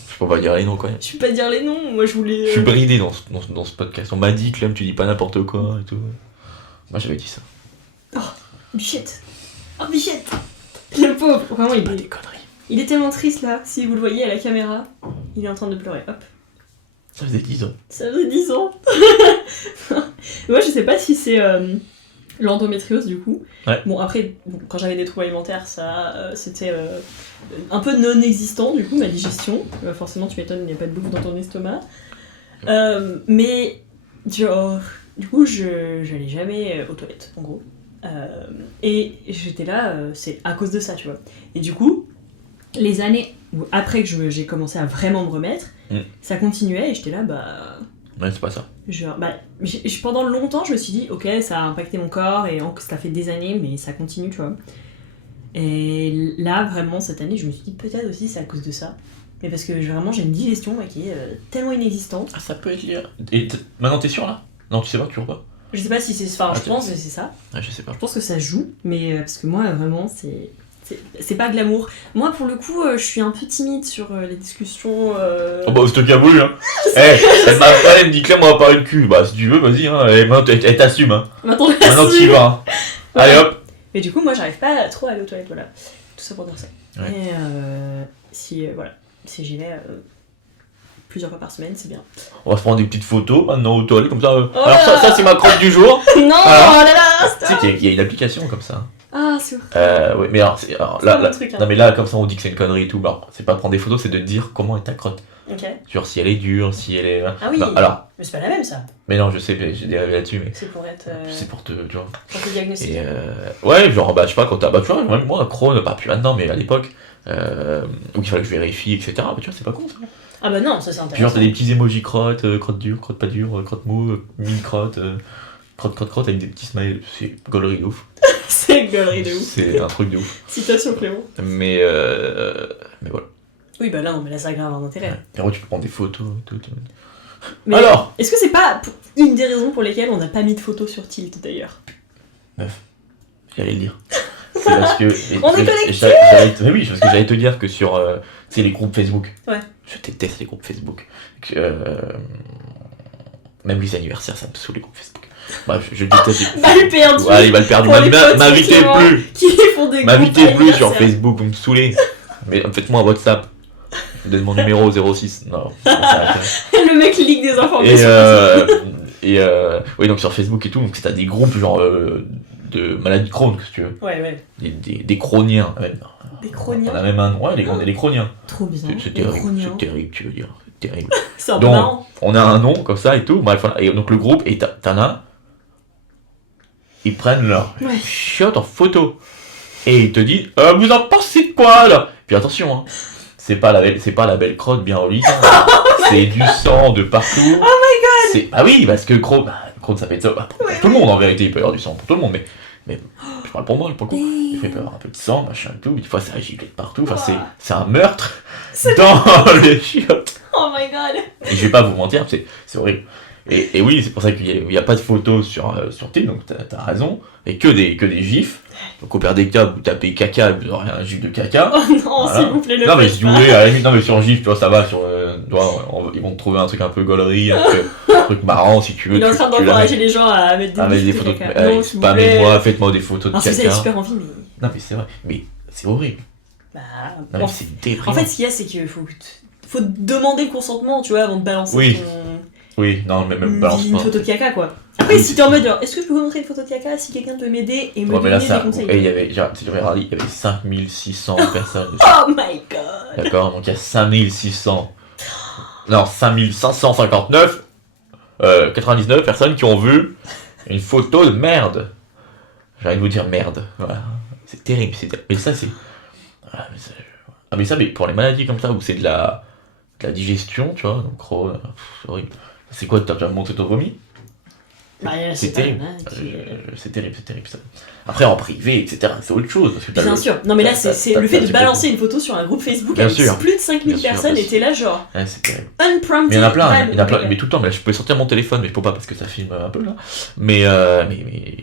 Je peux pas dire les noms quand même. Je peux pas dire les noms, moi je voulais... Je suis bridé dans ce podcast. On m'a dit, Clem, tu dis pas n'importe quoi et tout. Moi j'avais dit ça. Oh, bichette. Oh, bichette. Le pauvre, vraiment il est... des conneries. Il est tellement triste là, si vous le voyez à la caméra. Il est en train de pleurer, hop. Ça faisait 10 ans. Ça faisait 10 ans. Moi je sais pas si c'est... l'endométriose du coup. Ouais. Bon après, quand j'avais des troubles alimentaires, ça c'était un peu non existant du coup, ma digestion. Forcément tu m'étonnes, il n'y a pas de bouffe dans ton estomac. Mais genre, du coup j'allais jamais aux toilettes en gros. Et j'étais là, c'est à cause de ça tu vois. Et du coup, les années après que j'ai commencé à vraiment me remettre, ça continuait et j'étais là Ouais, c'est pas ça. Genre, pendant longtemps, je me suis dit, ok, ça a impacté mon corps et ça fait des années, mais ça continue, tu vois. Et là, vraiment, cette année, je me suis dit, peut-être aussi c'est à cause de ça. Mais parce que vraiment, j'ai une digestion qui est tellement inexistante. Ah, ça peut être lié. Et maintenant, t'es sûr là? Non, tu sais pas, toujours pas? Je sais pas si c'est. Enfin, je pense que c'est ça. Ouais, je sais pas. Je pense que ça joue, mais parce que moi, vraiment, c'est pas glamour. Moi, pour le coup, je suis un peu timide sur les discussions. Oh bah, c'est toi qui as voulu, hein. Elle m'a appelé, elle me dit Claire, on va parler de cul. Bah, si tu veux, vas-y, hein. Elle t'assume, hein. Maintenant tu y vas. Hein. Ouais. Allez hop. Mais du coup, moi, j'arrive pas trop à aller aux toilettes, voilà. Tout ça pour dire ça. Ouais. Et si j'y vais plusieurs fois par semaine, c'est bien. On va se prendre des petites photos maintenant aux toilettes, comme ça. Alors, ça, c'est ma crotte du jour. Non, alors, oh là là, tu sais qu'il y a une application comme ça. Ah, c'est vrai. Ouais, mais alors là, truc, hein. Non, mais là, comme ça, on dit que c'est une connerie et tout. Alors, c'est pas prendre des photos, c'est de dire comment est ta crotte. Ok. Genre, si elle est dure, si elle est. Ah oui. Non, alors. Mais c'est pas la même, ça. Mais non, je sais, j'ai dérivé là-dessus, mais. C'est pour être. C'est pour te. Tu vois. Pour te diagnostiquer. Et ouais, genre, je sais pas, quand t'as. Tu vois, même moi, Crohn, pas plus maintenant, mais à l'époque, où il fallait que je vérifie, etc. Mais tu vois, c'est pas con ça. Ah bah non, ça c'est intéressant. Puis genre, t'as des petits emojis crotte, crotte dure, crotte pas dure, crotte mou, mini-crotte, crotte avec des petits smiles. C'est gaulerie de ouf. C'est gaulerie de ouf. C'est un truc de ouf. Citation Clément. Mais voilà. Oui, bah là, non, mais là, ça a grave un intérêt. Ouais. Et après, tu peux prendre des photos, tout. Mais alors, est-ce que c'est pas une des raisons pour lesquelles on n'a pas mis de photos sur Tilt d'ailleurs? Meuf, j'allais le dire. C'est parce que. On est connectés. Mais oui, parce que j'allais te dire que sur les groupes Facebook. Ouais. Je déteste les groupes Facebook. Même les anniversaires, ça me saoule les groupes Facebook. Bref, je déteste. Mal perdu. Ouais, mal perdu. M'invitez plus. Qui font des M'invitez groupes plus sur Facebook, vous me saoulez. Mais faites-moi un WhatsApp. Je vous donne mon numéro 06. Non, ça le mec ligue des informations. Oui, donc sur Facebook et tout, donc t'as des groupes genre de maladies Crohn, si tu veux. Ouais. Des chroniens. Des chroniens. On a même un nom. Ouais, des chroniens. Trop bizarre. C'est terrible, tu veux dire. C'est terrible. C'est un peu marrant. On a un nom comme ça et tout. Bref, voilà. Et donc le groupe, et t'en as, ils prennent leur chiotte en photo. Et ils te disent, vous en pensez de quoi là? Puis attention, hein. C'est pas la belle crotte bien au lit. C'est du sang de partout. Oh my god! Ah oui, parce que Crohn, ça fait ça. Pour tout le monde en vérité, il peut y avoir du sang pour tout le monde, mais je parle pour moi, pour le coup. Il fait avoir un peu de sang, machin et tout. Des fois, ça agit de partout. Enfin, c'est un meurtre dans les chiottes. Oh my god! Et je vais pas vous mentir, c'est horrible. Et oui, c'est pour ça qu'il n'y a pas de photos sur Tinder, donc t'as raison. Et que des gifs. Donc au père des cas, vous tapez caca, vous aurez un gif de caca. Oh non, voilà. S'il vous plaît, le non, mais si vous voulez, à la limite, non, mais sur gif, tu vois, ça va. Ils vont te trouver un truc un peu gaulerie, un truc marrant, si tu veux. Il est en train d'encourager les gens à mettre des photos de caca. Non, spammez-moi, faites-moi des photos de caca. Ça a super envie, mais... Non, mais c'est vrai. Mais c'est horrible. Bah, non, mais c'est déprimant. En fait, ce qu'il y a, c'est qu'il faut demander le consentement, tu vois, avant de balancer Oui, non, mais même balance pas. Une photo de caca, quoi. Après, si t'es en mode, est-ce que je peux vous montrer une photo de caca si quelqu'un peut m'aider et me donner des conseils? Et il y avait 5600 personnes. Oh my god! D'accord, donc il y a 5559 99 personnes qui ont vu une photo de merde. J'ai envie de vous dire merde. Voilà. C'est terrible. Mais ça, c'est. Voilà, mais pour les maladies comme ça, où c'est de la digestion, tu vois, donc c'est horrible. C'est quoi, t'as déjà monté ton vomi? C'est terrible. C'est terrible ça. Après en privé, etc., c'est autre chose. Parce que bien sûr. Non mais là, c'est le fait de balancer une photo sur un groupe Facebook avec plus de 5000 personnes et t'es là genre... Ouais, c'est terrible. Unprompted. Mais il y en a plein, mais tout le temps. Mais là, je pouvais sortir mon téléphone, mais je peux pas parce que ça filme un peu là. Mais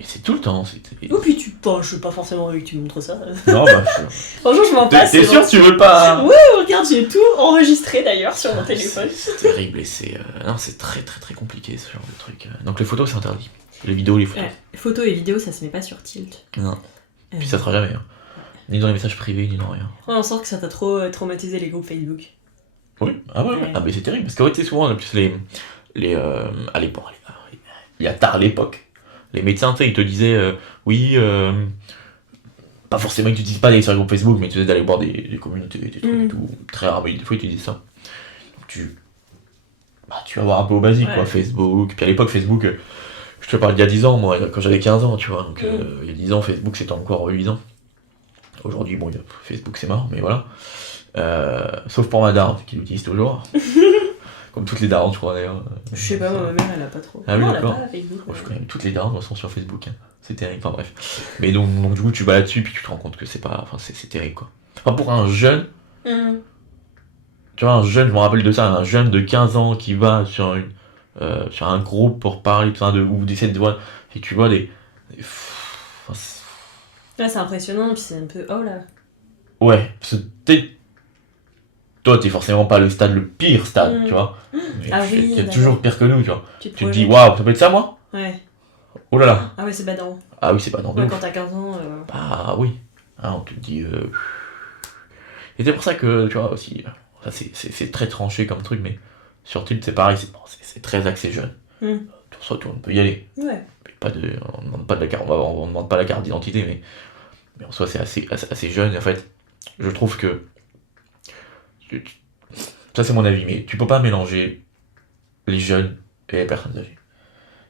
c'est tout le temps. Ou puis je veux pas forcément envie que tu montres ça. Non, bah... Franchement, je m'en passe. T'es sûr que tu veux pas... Ouais, regarde, j'ai tout enregistré d'ailleurs sur mon téléphone. C'est terrible et c'est... Non, c'est très très très compliqué ce genre de truc. Donc les photos, c'est interdit. Les vidéos, les photos. Photos et vidéos, ça se met pas sur Tilt. Non. Puis ça sera jamais. Hein. Ni dans les messages privés, ni dans rien. Ouais, on sent que ça t'a trop traumatisé les groupes Facebook. Oui. Ah ouais. Ah mais c'est terrible. Parce qu'en fait, c'est souvent, en plus, à l'époque, il y a tard l'époque, les médecins, tu sais, ils te disaient, pas forcément, ils te disent pas d'aller sur les groupes Facebook, mais ils te disaient d'aller voir des communautés, des trucs et tout. Très rare, mais des fois, ils te disent ça. Donc tu vas voir un peu au basique, quoi, Facebook. Puis à l'époque, Facebook... Je te parle d'il y a 10 ans, moi, quand j'avais 15 ans, tu vois, donc il y a 10 ans, Facebook c'était encore reluisant. Aujourd'hui, bon, Facebook c'est mort, mais voilà. Sauf pour ma daronne, qui l'utilise toujours. Comme toutes les darons, je crois d'ailleurs. Je sais pas, moi, ma mère, elle a pas trop. Ah oui, d'accord. Elle a pas Facebook. Je connais toutes les darons sont sur Facebook, hein. C'est terrible, enfin bref. Mais donc du coup, tu vas là-dessus, puis tu te rends compte que c'est pas. Enfin, c'est terrible, quoi. Enfin, pour un jeune. Tu vois, un jeune, je me rappelle de ça, un jeune de 15 ans qui va sur un groupe pour parler ou d'essayer de voir, et tu vois des là c'est impressionnant, puis c'est un peu oh là. Ouais, parce que toi t'es forcément pas le pire stade, tu vois, mais t'es toujours pire que nous, tu vois, tu te dis waouh, ça peut être ça moi. Ouais. Oh là là. Ah ouais, c'est badant. Ah oui, c'est badant. Ouais, quand t'as 15 ans bah oui, on te dit et c'est pour ça que tu vois aussi ça c'est très tranché comme truc, mais sur Tilt, c'est pareil, c'est très axé jeune. Soit on peut y aller. Ouais. On ne demande pas de la carte, on demande pas la carte d'identité, mais en soi c'est assez jeune. Et en fait, je trouve que ça c'est mon avis, mais tu peux pas mélanger les jeunes et les personnes âgées.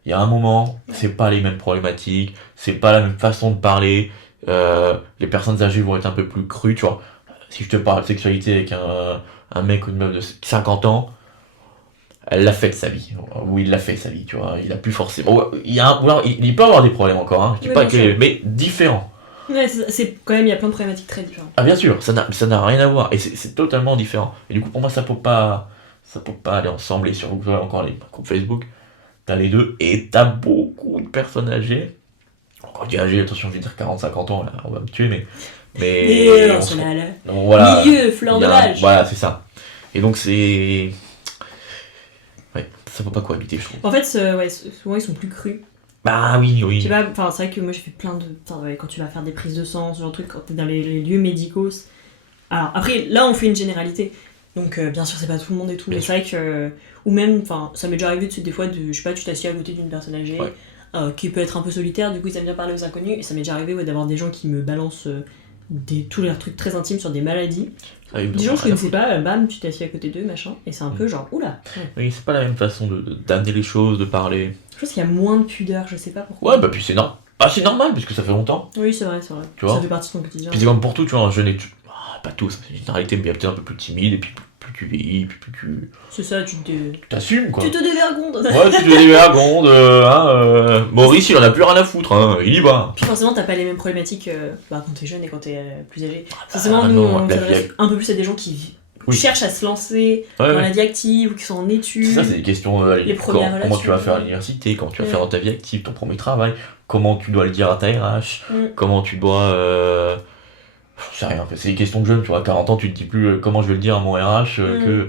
Il y a un moment, c'est pas les mêmes problématiques, c'est pas la même façon de parler. Les personnes âgées vont être un peu plus crues, tu vois. Si je te parle de sexualité avec un mec ou une meuf de 50 ans, elle l'a fait de sa vie, ou il l'a fait de sa vie, tu vois, il a plus forcément... Il peut avoir des problèmes encore, hein, je dis pas que... mais différents. Ouais, c'est quand même, il y a plein de problématiques très différentes. Ah bien sûr, ça n'a rien à voir, et c'est totalement différent. Et du coup, pour moi, ça peut pas aller ensemble, et sur encore les groupes Facebook, t'as les deux, et t'as beaucoup de personnes âgées. Quand je dis âgées, attention, je vais dire 40-50 ans, là, on va me tuer, mais donc, voilà. Milieu, fleur de l'âge. Voilà, c'est ça. Et donc, c'est... Ouais, ça peut pas cohabiter, je trouve. En fait, souvent ils sont plus crus. Bah oui. Tu vois, c'est vrai que moi j'ai fait plein de... quand tu vas faire des prises de sang, ce genre de truc, quand t'es dans les lieux médicaux... Alors après, là on fait une généralité, Donc bien sûr c'est pas tout le monde et tout, Bien mais c'est vrai que... Ou même, enfin ça m'est déjà arrivé des fois, je sais pas, tu t'assieds à côté d'une personne âgée, qui peut être un peu solitaire, du coup ils aiment bien parler aux inconnus, et ça m'est déjà arrivé d'avoir des gens qui me balancent tous leurs trucs très intimes sur des maladies. Des gens que je connaissais pas, bam, tu t'assieds à côté d'eux, machin, et c'est un peu genre, oula. Oui, c'est pas la même façon d'amener les choses, de parler. Je pense qu'il y a moins de pudeur, je sais pas pourquoi. Ouais, bah puis c'est normal. Ah, c'est normal, parce que ça fait longtemps. Oui, c'est vrai. Tu vois, ça fait partie de ton quotidien. Puis c'est comme pour tout, tu vois, un jeune et pas tous, c'est une généralité, mais il y a peut-être un peu plus timide, et puis plus tu vieillis, plus tu... C'est ça, tu t'assumes, quoi. Tu te dévergondes. Ouais, tu te dévergondes, Maurice, il en a plus rien à foutre, hein, il y va. Puis forcément, t'as pas les mêmes problématiques quand t'es jeune et quand t'es plus âgé. Forcément, nous, on s'adresse un peu plus à des gens qui cherchent à se lancer dans la vie active ou qui sont en études. C'est ça, c'est des questions, comment tu vas faire à l'université, comment tu vas faire dans ta vie active, ton premier travail, comment tu dois le dire à ta RH, comment tu dois... Je sais rien, c'est des questions de jeunes, tu vois, à 40 ans, tu te dis plus comment je vais le dire à mon RH que...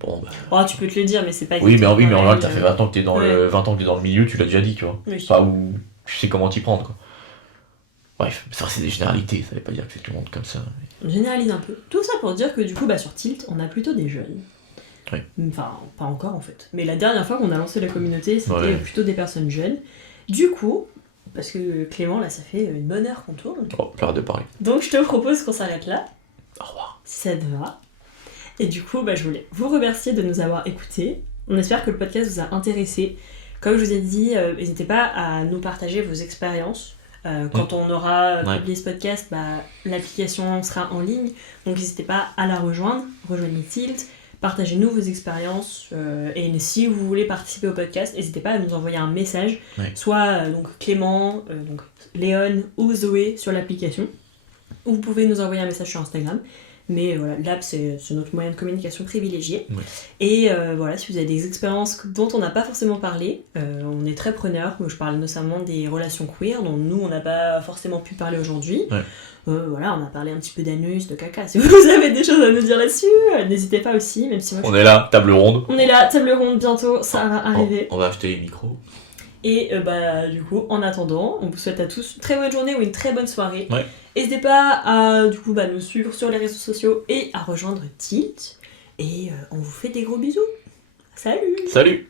Bon, bah... Oh, tu peux te le dire, mais c'est pas... Oui, mais en général, t'as fait 20 ans que t'es dans le milieu, tu l'as déjà dit, tu vois. Oui. Enfin, ou tu sais comment t'y prendre, quoi. Bref, ça c'est des généralités, ça veut pas dire que c'est tout le monde comme ça. On généralise un peu. Tout ça pour dire que du coup, sur Tilt, on a plutôt des jeunes. Oui. Enfin, pas encore en fait. Mais la dernière fois qu'on a lancé la communauté, c'était plutôt des personnes jeunes. Du coup, parce que Clément, là, ça fait une bonne heure qu'on tourne. Oh, j'arrête de parler. Donc je te propose qu'on s'arrête là. Au revoir. Si ça te va. Et du coup, je voulais vous remercier de nous avoir écoutés. On espère que le podcast vous a intéressé. Comme je vous ai dit, n'hésitez pas à nous partager vos expériences. Quand on aura publié ce podcast, l'application sera en ligne. Donc n'hésitez pas à la rejoindre. Rejoignez Tilt. Partagez-nous vos expériences et si vous voulez participer au podcast, n'hésitez pas à nous envoyer un message, soit donc Clément, donc Léon ou Zoé sur l'application, ou vous pouvez nous envoyer un message sur Instagram. Mais voilà, l'app c'est notre moyen de communication privilégié. Et voilà, si vous avez des expériences dont on n'a pas forcément parlé, on est très preneurs. Je parle notamment des relations queer, dont nous on n'a pas forcément pu parler aujourd'hui. Voilà, on a parlé un petit peu d'anus, de caca. Si vous avez des choses à nous dire là-dessus, n'hésitez pas aussi, même si moi on est là, table ronde. On est là, table ronde, bientôt, ça va arriver. On va acheter les micros. Et du coup, en attendant, on vous souhaite à tous une très bonne journée ou une très bonne soirée. N'hésitez pas à nous suivre sur les réseaux sociaux et à rejoindre Tilt. Et on vous fait des gros bisous. Salut.